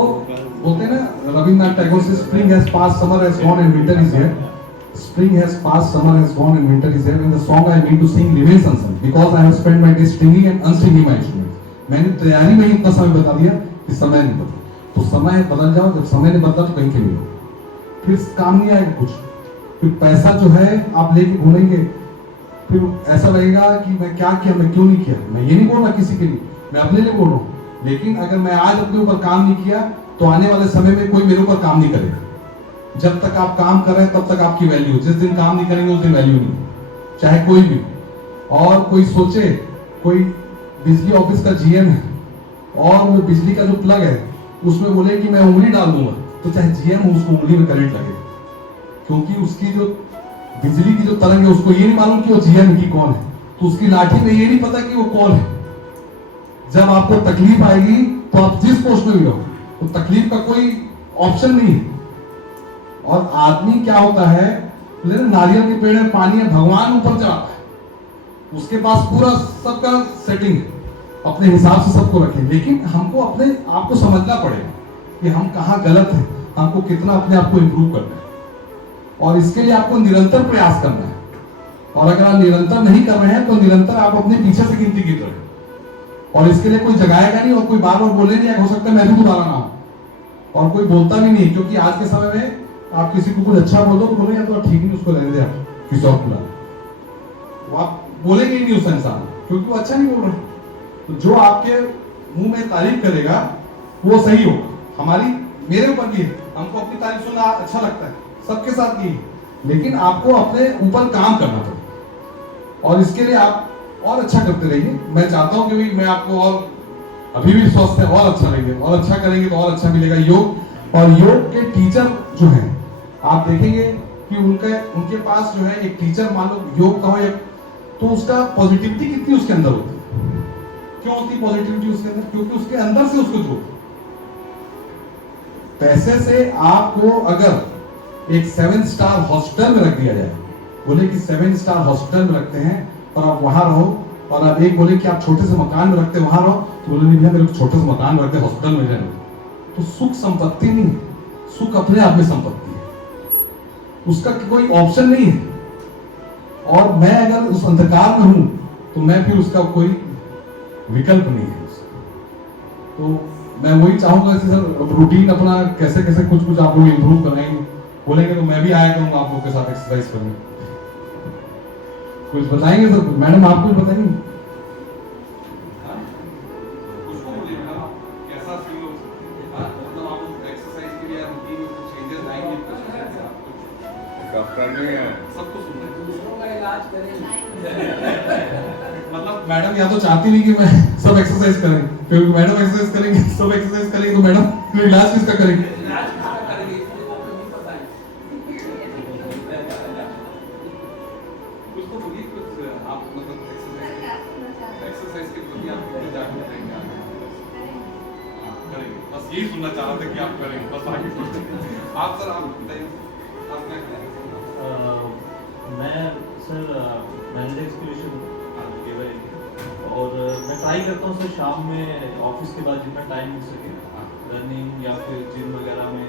बोलते हैं ना रविन्द्रनाथ टैगोर से, spring has pass, summer has gone and winter is here. Spring has passed, summer has gone, and winter is here. And the song I mean to sing remains unsung because I have spent my days stringing and unstringing my instruments. मैंने तैयारी में ही इतना समय बता दिया कि समय नहीं बदला। तो समय बदल जाओ, जब समय नहीं बदला तो कहीं के नहीं हो, फिर काम नहीं आएगा कुछ। फिर पैसा जो है आप लेके घूमेंगे, फिर ऐसा लगेगा कि मैं क्या किया, मैं क्यों नहीं किया। मैं ये नहीं बोल रहा किसी के लिए, मैं अपने लिए बोल रहा हूँ। लेकिन अगर मैं आज अपने ऊपर काम नहीं किया तो आने वाले समय में कोई मेरे ऊपर काम नहीं करेगा। जब तक आप काम कर रहे हैं तब तक आपकी वैल्यू, जिस दिन काम नहीं करेंगे उस दिन वैल्यू नहीं, चाहे कोई भी। और कोई सोचे, कोई बिजली ऑफिस का जीएम है और वो बिजली का जो प्लग है उसमें बोले कि मैं उंगली डाल दूंगा, तो चाहे जीएम हो उसको उंगली में करंट लगे, क्योंकि उसकी जो बिजली की जो तरंग है उसको ये नहीं मालूम कि वो जीएम की कौन है, तो उसकी लाठी में ये नहीं पता कि वो कौन है। जब आपको तकलीफ आएगी तो आप जिस पोस्ट में भी रहो, तो तकलीफ का कोई ऑप्शन नहीं है। और आदमी क्या होता है, नारियल के पेड़ में पानी है, भगवान ऊपर चढ़ाता है, उसके पास पूरा सबका सेटिंग है, अपने हिसाब से सबको रखें। लेकिन हमको अपने आप को समझना पड़ेगा कि हम कहाँ गलत हैं, हमको कितना अपने आप को इम्प्रूव करना है, और इसके लिए आपको निरंतर प्रयास करना है। और अगर आप निरंतर नहीं कर रहे हैं तो निरंतर आप अपने पीछे से गिनती गिन रहे हैं, और इसके लिए कोई जगाएगा नहीं, और कोई बार बार बोले नहीं, हो सकता है मैं भी दोबारा ना हूं, और कोई बोलता भी नहीं, क्योंकि आज के समय में आप किसी को कुछ अच्छा बोलो तो बोलेंगे तो ठीक नहीं, उसको रहने दे, आप किसी और बुला, वो आप बोलेंगे ही नहीं उस इंसान, क्योंकि वो अच्छा नहीं बोल रहा। तो जो आपके मुंह में तारीफ करेगा वो सही होगा। हमारी, मेरे ऊपर भी है, हमको अपनी तारीफ सुनना अच्छा लगता है, सबके साथ नहीं, लेकिन आपको अपने ऊपर काम करना पड़ेगा, और इसके लिए आप और अच्छा करते रहिए। मैं चाहता हूं कि मैं आपको और अभी भी स्वस्थ है, और अच्छा लगेगा, और अच्छा करेंगे तो और अच्छा मिलेगा। योग और योग के टीचर जो हैं, आप देखेंगे कि उनके पास जो है एक टीचर, मान लो योग का हो, तो उसका पॉजिटिविटी कितनी उसके अंदर होती है। क्यों होती पॉजिटिविटी उसके अंदर? क्योंकि उसके अंदर से उसको जो पैसे से आपको अगर एक 7 स्टार हॉस्पिटल में रख दिया जाए, बोले कि 7 स्टार हॉस्पिटल में रखते हैं और आप वहां रहो, और आप एक बोले कि आप छोटे से मकान में रखते वहां रहो, तो बोले नहीं भैया मेरे को छोटे से मकान में रखते, हॉस्पिटल में रहने। तो सुख संपत्ति नहीं, सुख अपने आप में संपत्ति है, उसका कोई ऑप्शन नहीं है। और मैं अगर उस अंधकार में हूं तो मैं फिर उसका कोई विकल्प नहीं है। तो मैं वही चाहूंगा कि सर रूटीन अपना कैसे कैसे कुछ कुछ आप लोग इंप्रूव कराएंगे, बोलेंगे तो मैं भी आया करूंगा आप लोग के साथ एक्सरसाइज करने। कुछ बताएंगे सर? मैडम आप कुछ बताएंगे? मतलब मैडम या तो चाहती नहीं कि मैं सब एक्सरसाइज करें, क्योंकि मैडम एक्सरसाइज करेंगे, सब एक्सरसाइज करेंगे तो मैडम फिर इलाज किसका करेंगे? कुछ तो बोलिए, कुछ आप मतलब एक्सरसाइज के प्रति आप कितने जागरूक हैं? करेंगे, बस यही सुनना चाह रहा था कि आप करेंगे, बस आगे आप सर आप बताइए, आप क्या करेंगे? मैं सर मैनेजर एक्सपीडिशन और मैं ट्राई करता हूँ सर शाम में ऑफिस के बाद जितना टाइम मिल सके रनिंग या फिर जिम वगैरह में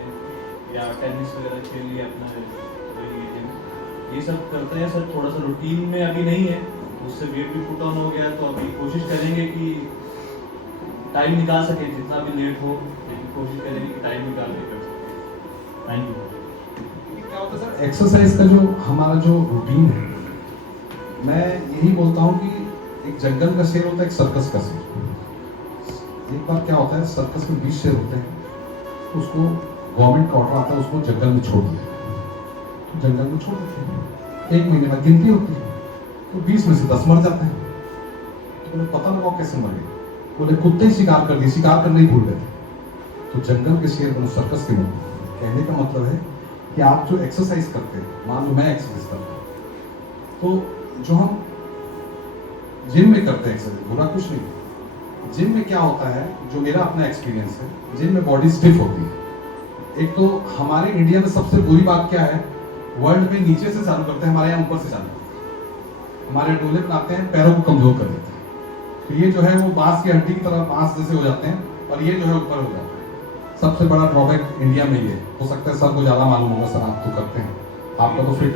या टेनिस वगैरह खेल लिया अपना जिम, ये सब करते हैं सर। थोड़ा सा रूटीन में अभी नहीं है, उससे वेट भी पुट ऑन हो गया, तो अभी कोशिश करेंगे कि टाइम निकाल सके, जितना भी लेट हो लेकिन कोशिश करेंगे कि टाइम निकाल के कर सकें। Thank you. क्या होता है सर, एक्सरसाइज का जो हमारा जो रूटीन है, मैं यही बोलता हूँ कि एक जंगल का शेर होता है, एक सर्कस का शेर। एक बार क्या होता है, सर्कस में 20 शेर होते हैं, उसको गवर्नमेंट का ऑर्डर आता है उसको जंगल में छोड़ दिया, तो जंगल में छोड़ देते हैं। 1 महीने बाद गिनती होती है, तो 20 में से 10 मर जाते हैं। तो बोले पता लगाओ कैसे मर गए, बोले कुत्ते ही शिकार कर दिए, शिकार करने ही भूल गए थे। तो जंगल के शेर बनो सर्कस के मर। कहने का मतलब है कि आप जो एक्सरसाइज करते हैं, मान लो मैं एक्सरसाइज करता हूँ, तो जो हम जिम में करते हैं एक्सरसाइज, बुरा कुछ नहीं। जिम में क्या होता है, जो मेरा अपना एक्सपीरियंस है, जिम में बॉडी स्टिफ होती है। एक तो हमारे इंडिया में सबसे बुरी बात क्या है, वर्ल्ड में नीचे से चालू करते हैं, हमारे यहाँ ऊपर से चालू करते हैं। हमारे डोले बनाते हैं, पैरों को कमजोर कर देते हैं, तो ये जो है वो बांस की हड्डी की तरह बांस जैसे हो जाते हैं, और ये जो है ऊपर हो जाता है। सबसे बड़ा ड्रॉबैक इंडिया में ये हो सकता है, सर को ज्यादा मालूम होगा, सर आप तो करते हैं, आपका तो फिट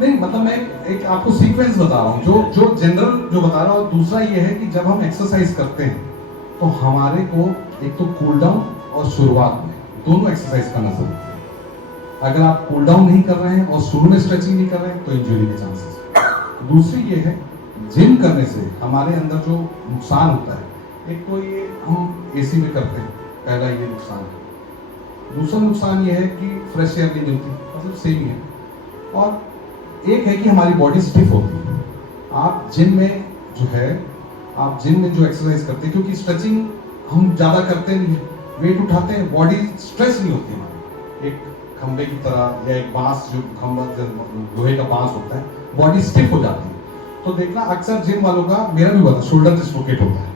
नहीं, मतलब मैं एक आपको सीक्वेंस बता रहा हूँ, जो जनरल जो बता रहा हूँ। दूसरा ये है कि जब हम एक्सरसाइज करते हैं तो हमारे को एक तो कूल डाउन और शुरुआत में दोनों एक्सरसाइज करना जरूरी है। अगर आप कूल डाउन नहीं कर रहे हैं और शुरू में स्ट्रेचिंग नहीं कर रहे हैं तो इंजरी के चांसेस है। दूसरी ये है, जिम करने से हमारे अंदर जो नुकसान होता है, एक तो ये हम एसी में करते हैं, पहला ये नुकसान है। दूसरा नुकसान ये है कि फ्रेश एयर नहीं मिलती, मतलब सेम ही है। और एक है कि हमारी बॉडी स्टिफ होती है। आप जिम में जो है, आप जिम में जो एक्सरसाइज करते हैं, क्योंकि स्ट्रेचिंग हम ज़्यादा करते नहीं है, वेट उठाते हैं, बॉडी स्ट्रेच नहीं होती हमारी। एक खंबे की तरह या एक बांस, जो खंबा लोहे का बांस होता है, बॉडी स्टिफ हो जाती है। तो देखना अक्सर जिम वालों का, मेरा भी होता है, शोल्डर डिस्लोकेट होता है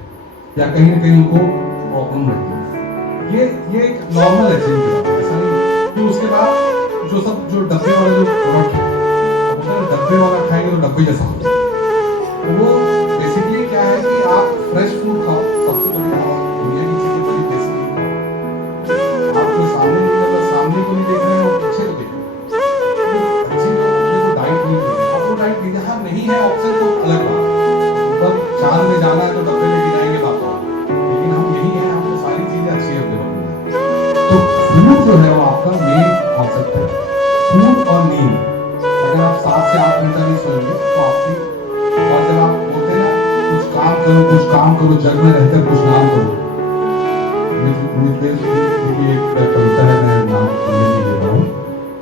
या कहीं ना कहीं उनको प्रॉब्लम रहती है। ये एक नॉर्मल है जिम के, ऐसा नहीं। फिर उसके बाद जो डब्बे वाले जो प्रोडक्ट है, डब्बे वाला खाएंगे तो डब्बे जैसा होता है। वो बेसिकली क्या है कि आप फ्रेश फूड खाओ, सबसे बड़ी दुनिया की चीजें बड़ी टेस्टी है। आप जो सामने नहीं कर रहे, सामने को नहीं देख रहे हैं और पीछे को देख रहे हैं, अच्छी जो डाइट नहीं है, आप वो डाइट लीजिए। हाँ नहीं है ऑप्शन तो अलग बात, पर चांद में जाना है तो डब्बे लेके जाएंगे पापा, लेकिन हम यही है, हमको सारी चीजें अच्छी अवेलेबल। तो फूड जो है वो आपका मेन कॉन्सेप्ट है, फूड और नींद। अगर आप 7 से 8 घंटा नहीं सोएंगे तो आपकी, और जब आप बोलते हैं ना कुछ काम करो, जग में रहकर कुछ नाम करो। एक कविता है, मैं नाम नहीं ले रहा हूँ।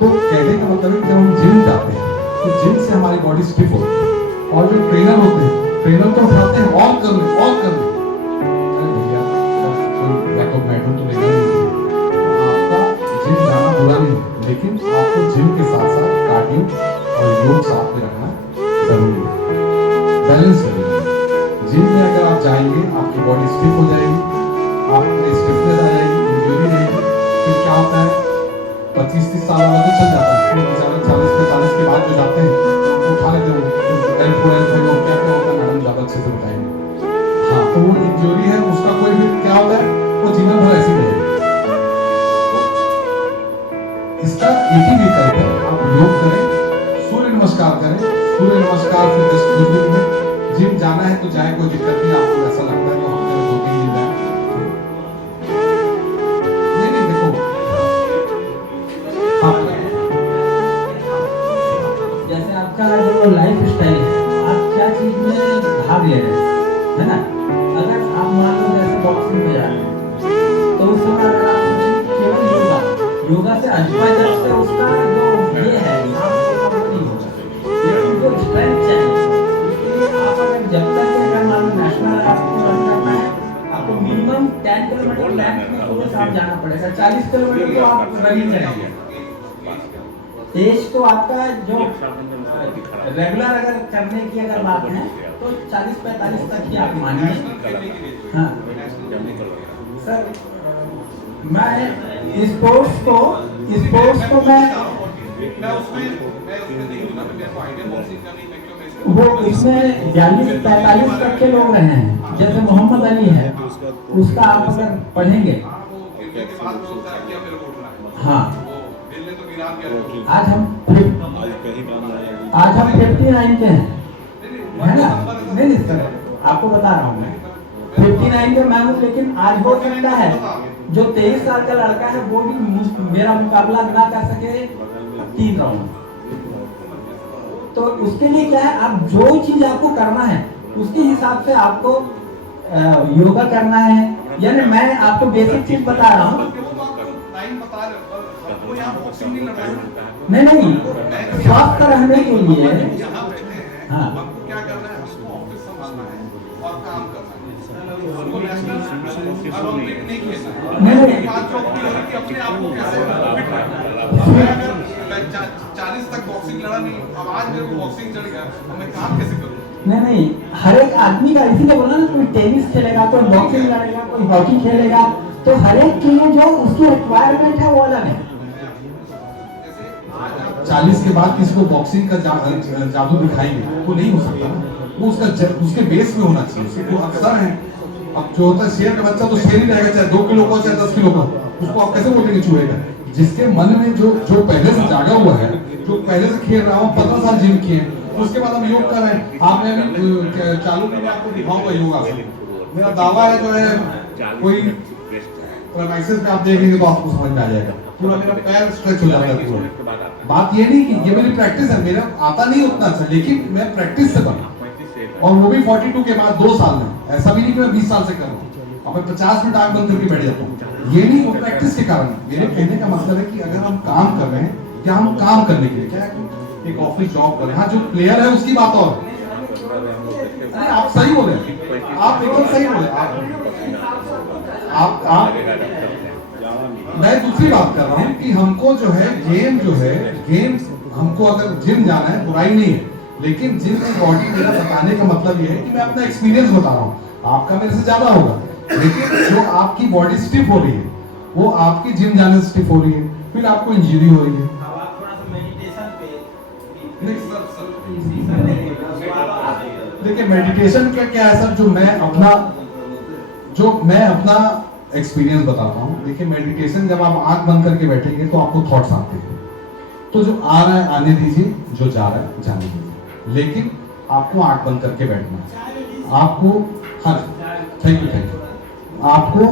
तो कहने का मतलब है कि जब हम जिम जाते हैं तो जिम से हमारी बॉडी स्टिफ होती है, और जो ट्रेनर होते हैं, ट्रेनर तो उठाते हैं और कर ले। अरे भैया तो मैडम तो लेना नहीं, आपका जिम जाना बुरा नहीं, लेकिन आपको जिम के साथ साथ कार्डियो और योग साथ में रखना जरूरी है, बैलेंस जरूरी है। जिम में अगर आप जाएंगे, आपकी बॉडी स्टिफ हो जाएगी, आपको स्टिफनेस आ जाएगी, इंजरी रहेगी। फिर क्या होता है, 25-30 साल वाला तो चल जाता है, 40-45 के बाद जो जाते हैं तो उठा लेते हैं, क्या होता है मैडम ज़्यादा अच्छे से बताएंगे। हाँ, तो वो इंजरी है, उसका कोई भी क्या होता है, वो जीवन भर ऐसी रहेगी। इसका एक ही विकल्प है, आप योग करें, सूर्य नमस्कार करें। सूर्य नमस्कार फिर 10 मिनट में जिम जाना है तो जाए, कोई दिक्कत नहीं। आपको ऐसा लगता है तो हफ्ते में 2-3 दिन जाए। नहीं देखो, जैसे आपका जो लाइफ स्टाइल है, आप क्या चीज में भाग ले रहे हैं, है ना। अगर आप मान लो जैसे बॉक्सिंग में जा रहे हैं तो उस समय अगर आप सोचें केवल योगा से अजमा जब से उसका जो ये है नहीं होगा, लेकिन जो स्ट्रेंथ चाहिए उसके लिए आप अगर जब तक अगर मान लो नेशनल आपको रन करना है, आपको मिनिमम 10 किलोमीटर मैक्स में रोज आप जाना पड़ेगा। 40 किलोमीटर तो आप रनिंग करेंगे। एज तो आपका जो रेगुलर अगर करने की अगर बात है तो 40-45 तक ही आप मानिए। हाँ सर, मैं स्पोर्ट्स को वो इसमें 42-45 तक के लोग रहे हैं। जैसे मोहम्मद अली है, उसका आप अगर पढ़ेंगे, हाँ आज हम 59 के हैं, है ना। नहीं सर, आपको बता रहा हूँ मैं 59 के मैं हूँ, लेकिन आज हो सकता है जो 23 साल का लड़का है वो भी मेरा मुकाबला ना कर सके 3 राउंड। तो उसके लिए क्या है, आप जो चीज आपको करना है उसके हिसाब से आपको योगा करना है। यानी मैं आपको बेसिक चीज बता रहा हूँ। नहीं, स्वस्थ रहने के लिए हाँ क्या करना है, उसको ऑफिस संभालना है और काम करना है, उसको नेशनल ओलंपिक नहीं खेलना है। नहीं, 5 जॉब की होगी कि अपने आप को कैसे फिट रखना है। अगर मैं 40 तक बॉक्सिंग लड़ा नहीं, अब आज मेरे को बॉक्सिंग चढ़ गया, अब मैं काम कैसे करूँ? नहीं, हर एक आदमी का इसीलिए बोला ना, कोई टेनिस खेलेगा, कोई बॉक्सिंग लड़ेगा, कोई हॉकी खेलेगा, तो हर एक के लिए जो उसकी रिक्वायरमेंट है वो अलग है। 40 के बाद किसी को बॉक्सिंग का जादू दिखाएंगे वो नहीं हो सकता ना, वो उसके बेस में होना चाहिए। उसको अक्सर है, अब जो होता है शेर का बच्चा तो शेर ही रहेगा, चाहे 2 किलो का चाहे 10 किलो का, उसको आप कैसे बोलेंगे चूहेगा। जिसके मन में जो पहले से जागा हुआ है, जो पहले से खेल रहा हूँ, 15 साल जिम किए, उसके बाद हम योग कर रहे हैं। आप मैं भी चालू करके आपको दिखाऊंगा योगा। मेरा दावा है जो है कोई प्रेमाइसिस में आप देखेंगे तो आपको समझ में आ जाएगा, पूरा मेरा पैर स्ट्रेच हो जाता है पूरा। बात ये नहीं कि ये मेरी प्रैक्टिस है, मेरा आता नहीं उतना अच्छा, लेकिन मैं प्रैक्टिस से बना, और वो भी 42 के बाद 2 साल में। ऐसा भी नहीं कि मैं 20 साल से कर रहा हूँ, अब मैं 50 मिनट आंख बंद करके बैठ जाता हूँ। ये नहीं, वो प्रैक्टिस के कारण। मेरे कहने का मतलब है कि अगर हम काम कर रहे हैं, क्या हम काम करने के लिए, क्या है एक ऑफिस जॉब कर रहे हैं, हाँ जो प्लेयर है उसकी बात और। अरे आप सही बोले, आप एकदम सही बोले। आप मैं दूसरी बात कर रहा हूँ कि हमको जो है गेम हमको अगर जिम जाना है बुराई नहीं है, लेकिन जिम की बॉडी मेरा बताने का मतलब ये है कि मैं अपना एक्सपीरियंस बता रहा हूँ। आपका मेरे से ज्यादा होगा, लेकिन जो आपकी बॉडी स्टिफ हो रही है वो आपकी जिम जाने से स्टिफ हो रही है, फिर आपको इंजरी हो रही है। देखिए मेडिटेशन का क्या है सर, जो मैं अपना एक्सपीरियंस बताता हूँ। देखिए मेडिटेशन जब आप आंख बंद करके बैठेंगे तो आपको थॉट्स आते हैं, तो जो आ रहा है आने दीजिए, जो जा रहा है जाने दीजिए, लेकिन आपको आंख बंद करके बैठना है। आपको हाँ थैंक यू आपको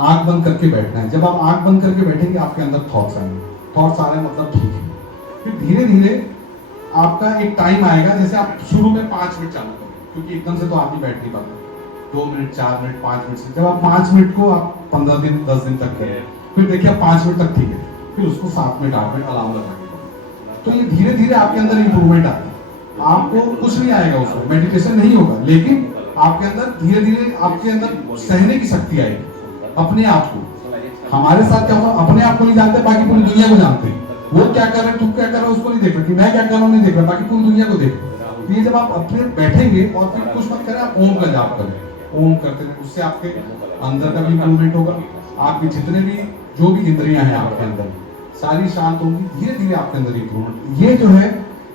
आंख बंद करके बैठना है। जब आप आंख बंद करके बैठेंगे आपके अंदर थॉट्स आएंगे, थॉट्स आ रहे हैं मतलब ठीक है। फिर धीरे धीरे आपका एक टाइम आएगा, जैसे आप शुरू में 5 मिनट चालू करें, क्योंकि एकदम से तो आप भी बैठ नहीं पाते, 2 मिनट 4 मिनट 5 मिनट से जब आप 5 मिनट को आप 15 दिन 10 दिन तक करें, फिर देखिए आप 5 मिनट तक ठीक है, फिर उसको 7 मिनट 8 मिनट अलार्म लगा के, तो ये धीरे धीरे आपके अंदर इंप्रूवमेंट आता है। आपको कुछ नहीं आएगा, उसको मेडिटेशन नहीं होगा, लेकिन आपके अंदर धीरे धीरे आपके अंदर सहने की शक्ति आएगी अपने आप को। हमारे साथ क्या होगा, अपने आप को नहीं जानते, बाकी पूरी दुनिया को जानते हैं। वो क्या कर रहे हैं, तुम क्या कर रहे हो उसको नहीं देख रहे, कि मैं क्या कर रहा हूँ नहीं देख रहा, बाकी पूरी दुनिया को देख रहे। तो ये जब आप अपने बैठेंगे और फिर कुछ मत करें, आप ओम का जाप करें, ओम करते रहे, उससे आपके अंदर का भी इंप्रूवमेंट होगा। आपके जितने भी जो भी इंद्रियां हैं आपके अंदर सारी शांत होंगी, धीरे धीरे आपके अंदर इंप्रूवमेंट। ये जो है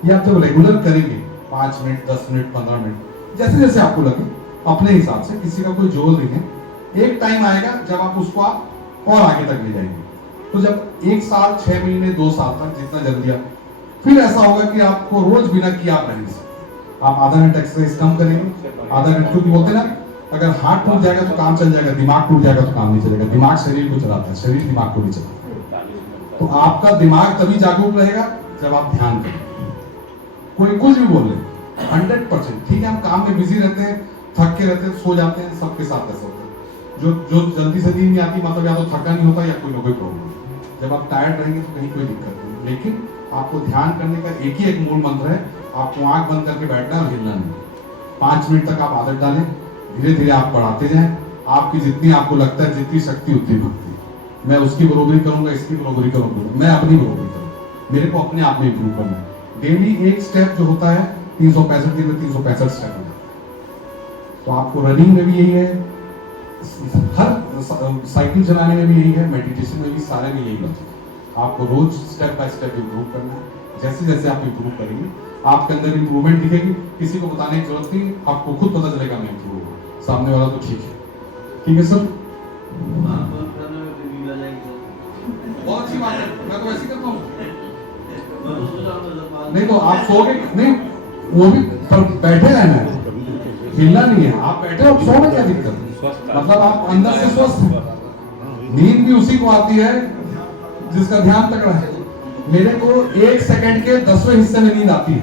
ये आप जब रेगुलर करेंगे 5 मिनट 10 मिनट 15 मिनट जैसे जैसे आपको लगे, अपने हिसाब से, किसी का कोई जोर नहीं है। एक टाइम आएगा जब आप उसको आप और आगे तक ले जाएंगे। तो जब 1 साल 6 महीने 2 साल तक जितना जल्दी आप, फिर ऐसा होगा कि आपको रोज बिना किए आप रहेंगे, आप आधा घंटा एक्सरसाइज कम करेंगे, आधा घंटा, क्योंकि बोलते ना अगर हाथ टूट जाएगा तो काम चल जाएगा, दिमाग टूट जाएगा तो काम नहीं चलेगा। दिमाग शरीर को चलाता है, शरीर दिमाग को नहीं चलाता। तो आपका दिमाग तभी जागरूक रहेगा जब आप ध्यान करें। कोई कुछ भी बोल ले 100%, ठीक है हम काम में बिजी रहते हैं, थक के रहते हैं, सो जाते हैं, सबके साथ ऐसा होता है। जो जल्दी से नींद नहीं आती, मतलब या तो थका नहीं होता या कोई ना कोई प्रॉब्लम। जब आप टायर्ड रहेंगे तो कहीं कोई दिक्कत नहीं, लेकिन आपको ध्यान करने का एक ही एक मूल मंत्र है, आपको आंख बंद करके बैठना है और हिलना नहीं। 5 मिनट तक आप आदत डालें, धीरे धीरे आप बढ़ाते जाएं। आपकी जितनी आपको लगता है जितनी शक्ति उतनी भक्ति, मैं उसकी बरोबरी करूंगा, इसकी बरोबरी करूंगा, मैं अपनी बरोबरी करूंगा। मेरे को अपने आप में इंप्रूव करना है। डेली एक स्टेप जो होता है 365 दिन में 365 स्टेप होता है। तो आपको रनिंग में भी यही है, हर साइकिल चलाने में भी यही है, मेडिटेशन में भी, सारे में यही है। आपको रोज स्टेप बाय स्टेप इंप्रूव करना है। जैसे जैसे आप इंप्रूव करेंगे आपके अंदर इंप्रूवमेंट दिखेगी, किसी को बताने की जरूरत नहीं, आपको खुद पता चलेगा मैं इंप्रूव हूँ, सामने वाला तो ठीक है। ठीक है सर, बहुत अच्छी बात है, मैं तो ऐसे करता हूँ। नहीं तो आप सोगे नहीं, वो भी पर बैठे रहना है, हिलना नहीं है। आप बैठे हो सो में क्या दिक्कत, मतलब आप अंदर से स्वस्थ हैं। नींद भी उसी को आती है जिसका ध्यान तगड़ा है। मेरे को 1 सेकंड के 10वें हिस्से में नींद आती है,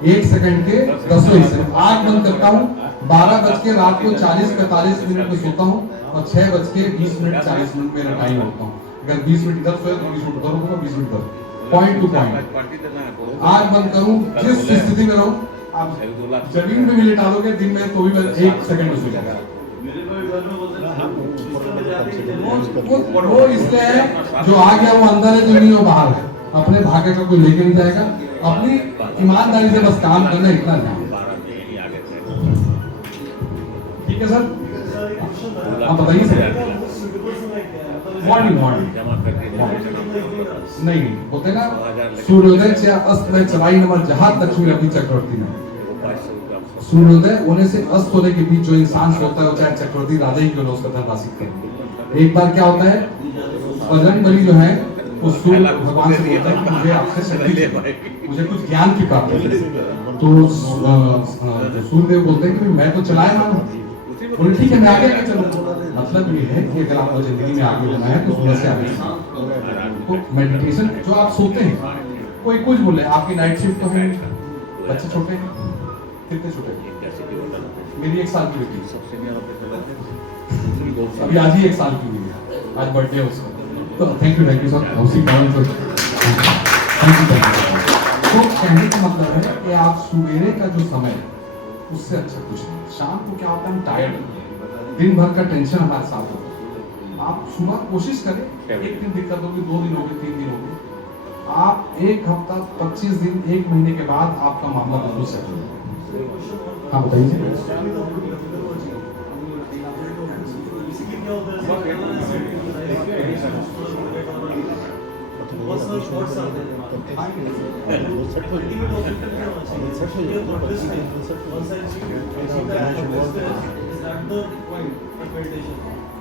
1 सेकंड के 10वें हिस्से में। आंख बंद करता हूँ, 12 बज के रात को 40-45 में सोता हूँ और 6:20 मेरा टाइम होता हूँ। अगर 20 मिनट इधर सोए तो 20 मिनट उधर होगा, 20 मिनट इधर, पॉइंट टू पॉइंट। आंख बंद करूँ, जिस स्थिति में रहूँ, आप जमीन में भी लेटा लोगे दिन में तो भी मैं 1 सेकंड में सो जाएगा। वो इसलिए है जो आ गया वो अंदर है, जो नहीं वो बाहर है। अपने भाग्य का कोई लेके नहीं जाएगा, अपनी ईमानदारी से बस काम करना, इतना ध्यान। ठीक है सर, आप बताइए सर। मॉर्निंग नहीं बोलते ना, सूर्योदय से अस्त में चलाई नंबर जहां लक्ष्मी रवि चक्रवर्ती में। सूर्योदय होने से अस्त होने के बीच जो इंसान सोता है, चाहे चक्रवर्ती राजा ही क्यों ना, उसका धनराशि कर। एक बार क्या होता है, बजरंग बली जो है वो सूर्य भगवान से बोलता है कि मुझे आपसे शक्ति, मुझे कुछ ज्ञान की प्राप्ति है। तो सूर्यदेव बोलते हैं कि मैं तो चलाया ना, बोले ठीक है मैं आगे लेके चलूंगा। मतलब ये है कि अगर आपको जिंदगी में आगे होना है तो सुबह से आगे। तो मेडिटेशन जो आप सोते हैं, कोई कुछ बोले आपकी नाइट शिफ्ट तो है, बच्चे छोटे हैं, कितने छोटे हैं? मेरी 1 साल की बेटी, अभी आज ही 1 साल की हुई है, आज बर्थडे है उसका। तो थैंक यू सर, उसी कारण से थैंक यू। तो कहने का मतलब है कि आप सवेरे का जो समय उससे अच्छा कुछ नहीं। शाम को क्या होता है, हम टायर्ड, दिन भर का टेंशन हमारे साथ होता है। आप सुबह कोशिश करें, 1 दिन दिक्कत होगी, 2 दिन होगी, 3 दिन होगी, आप 1 हफ्ता, 25 दिन, 1 महीने के बाद आपका मामला बिल्कुल सेट हो जाएगा। हाँ बताइए।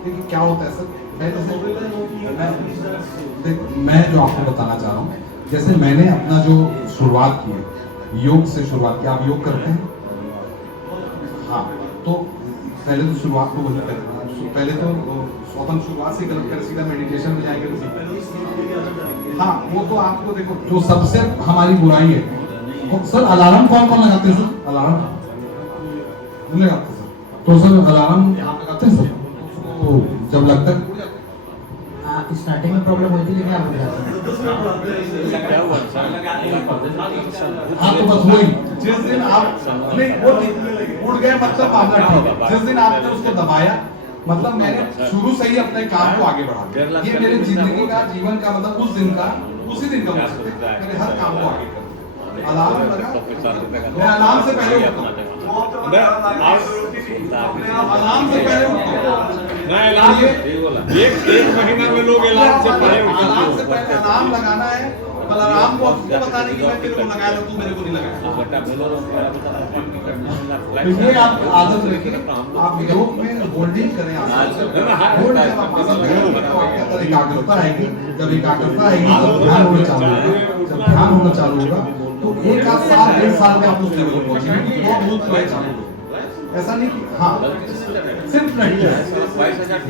देखिए क्या होता है सर, मैं जो आपको बताना चाह रहा हूँ, जैसे मैंने अपना जो शुरुआत की है, योग से शुरुआत की। आप योग करते हैं? हाँ, तो पहले तो शुरुआत तो वही करना, पहले तो अपन शुरुआत से गलत कर सीधा मेडिटेशन में जाएंगे तो हाँ, वो तो आपको देखो जो सबसे हमारी बुराई है। सर अलार्म कौन कौन लगाते हैं? सर अलार्म नहीं लगाते सर, तो सर अलार्म आप लगाते हैं सर? तो जब लगता है स्टार्टिंग में प्रॉब्लम होती है, लेकिन आप हाँ तो बस वही, जिस दिन आप उड़ गए मतलब मामला ठीक है। जिस दिन आपने उसको दबाया मतलब मैंने शुरू से ही अपने काम को आगे बढ़ा दिया। ये मेरे जिंदगी का, जीवन का मतलब उस दिन का, उसी दिन का मेरे हर काम को आगे कर। अलार्म लगा, मैं अलार्म से पहले उठता हूँ, अलार्म से पहले उठता हूँ। एक महीना में लोग अलार्म से पहले अलार्म लगाना है। कल अलार्म को पता नहीं कि मैं तेरे को लगाया था, तू मेरे को नहीं लगाया। तो ये आप आदत रखिए, आप योग में होल्डिंग करें। होल्ड जब आप आदत करेंगे तो आपके अंदर एकाग्रता आएगी। जब एकाग्रता आएगी तो ध्यान होना चालू होगा। जब ध्यान होना चालू होगा तो 1 आध साल, 1.5 साल में आप उस लेवल पर पहुंचेंगे। बहुत चालू होगा, ऐसा नहीं कि हाँ सिर्फ प्रैक्टिस।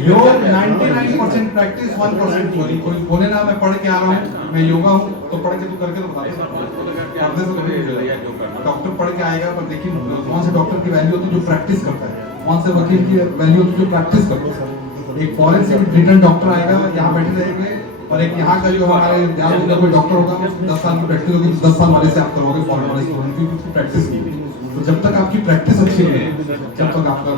योग 99% प्रैक्टिस, 1% थ्योरी। कोई बोले ना मैं पढ़ के आ रहा हूँ, मैं योगा हूँ, तो पढ़ के तो करके तो बता सकते। डॉक्टर पढ़ के आएगा, पर लेकिन कौन से डॉक्टर की वैल्यू होती है? जो प्रैक्टिस करता है। कौन से वकील की वैल्यू होती है? जो प्रैक्टिस करता है। एक फॉरेन से रिटर्न डॉक्टर आएगा, यहाँ बैठे रहेंगे, और एक यहाँ का जो हमारे ध्यान कोई डॉक्टर होगा, 10 साल की प्रैक्टिस होगी, 10 साल वाले से आप करोगे फॉरेन वाले स्टूडेंट की प्रैक्टिस की। तो जब तक आपकी प्रैक्टिस अच्छी है, जब तक आपका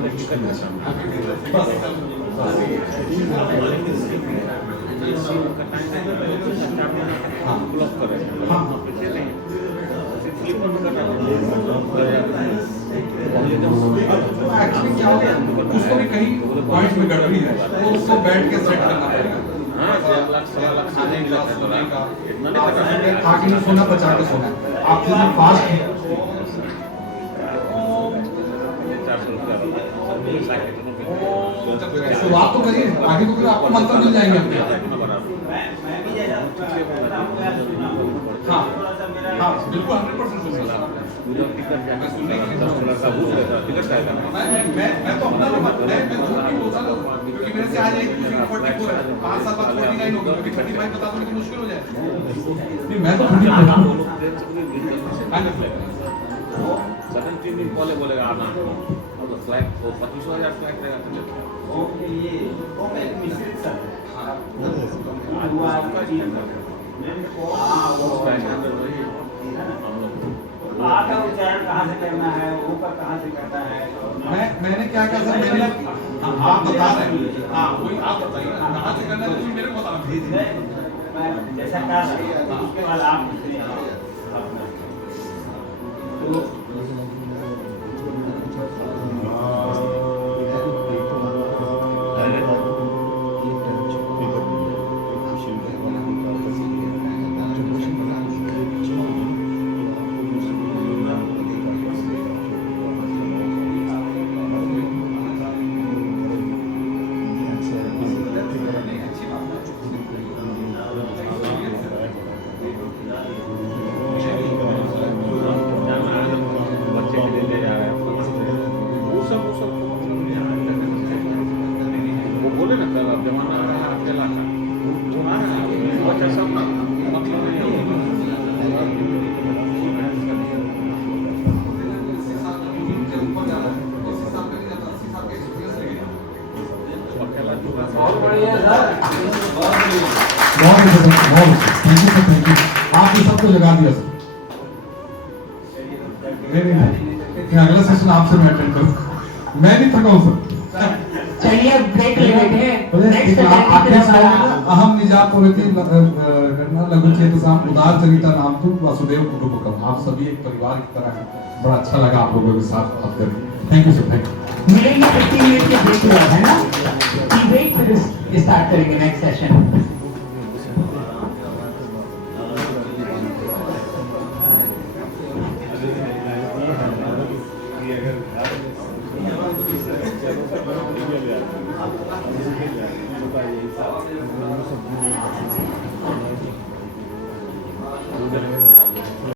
एक्चुअली क्या होता है, उसको भी कहीं पॉइंट में गड़बड़ी है तो उसको बैठ के सेट करना पड़ेगा। आगे नहीं सोना, बचा के सोना। आप जितना फास्ट है शुरुआत तो करिए, आगे तो फिर आपको मंत्र मिल जाएंगे अपने। हाँ हाँ बिल्कुल 100% सुनिए। मैं तो अपना मैं झूठ नहीं बोलता, क्योंकि मेरे से आज 44 है, 5 साल बाद 49 होगी, क्योंकि 35 बता दूं तो मुश्किल हो जाए। नहीं मैं तो झूठ नहीं बोलता। दिन पहले बोलेगा आना और फ्लैग वो 25,000 फ्लैग रहेगा तो चलता है। ओके ये ओके मिश्रित सर हाँ आज वो आपका जी हाँ वो फ्लैग के अंदर वही हम लोग आ का उच्चारण कहाँ से करना है, ऊपर कहाँ से करना है। मैंने क्या कहा सर, मैंने आप बता रहे हैं, हाँ वही आप बताइए कहाँ से करना है, तो मेरे को बता दीजिए। मैं जैसा कर रहा हूँ उसके बाद आप बच्चे के लिए ले जा रहे हैं वो सब वो बोले ना कल अब जमाना आ रहा है अकेला का वो आ रहा है बच्चा सब मतलब बहुत बढ़िया सर, बहुत बढ़िया। बहुत thank you sir, thank you. आपने सबको जगा दिया सर। नहीं, अगला सेशन आपसे मैं अटेंड करूँ। मैं नहीं थका हूँ सर। चलिए ब्रेक ले लेते हैं। नेक्स्ट अहम निजात प्रवृत्ति करना लघु चेतसाम उदार चरिता नाम तु वासुदेव कुटुंबकम। आप सभी एक परिवार की तरह हैं। बड़ा अच्छा लगा आप लोगों के साथ बात करके। Thank you sir, thank you. मिलेंगे 15 मिनट के ब्रेक के बाद, है ना? ब्रेक फिर स्टार्ट करेंगे नेक्स्ट सेशन। उधर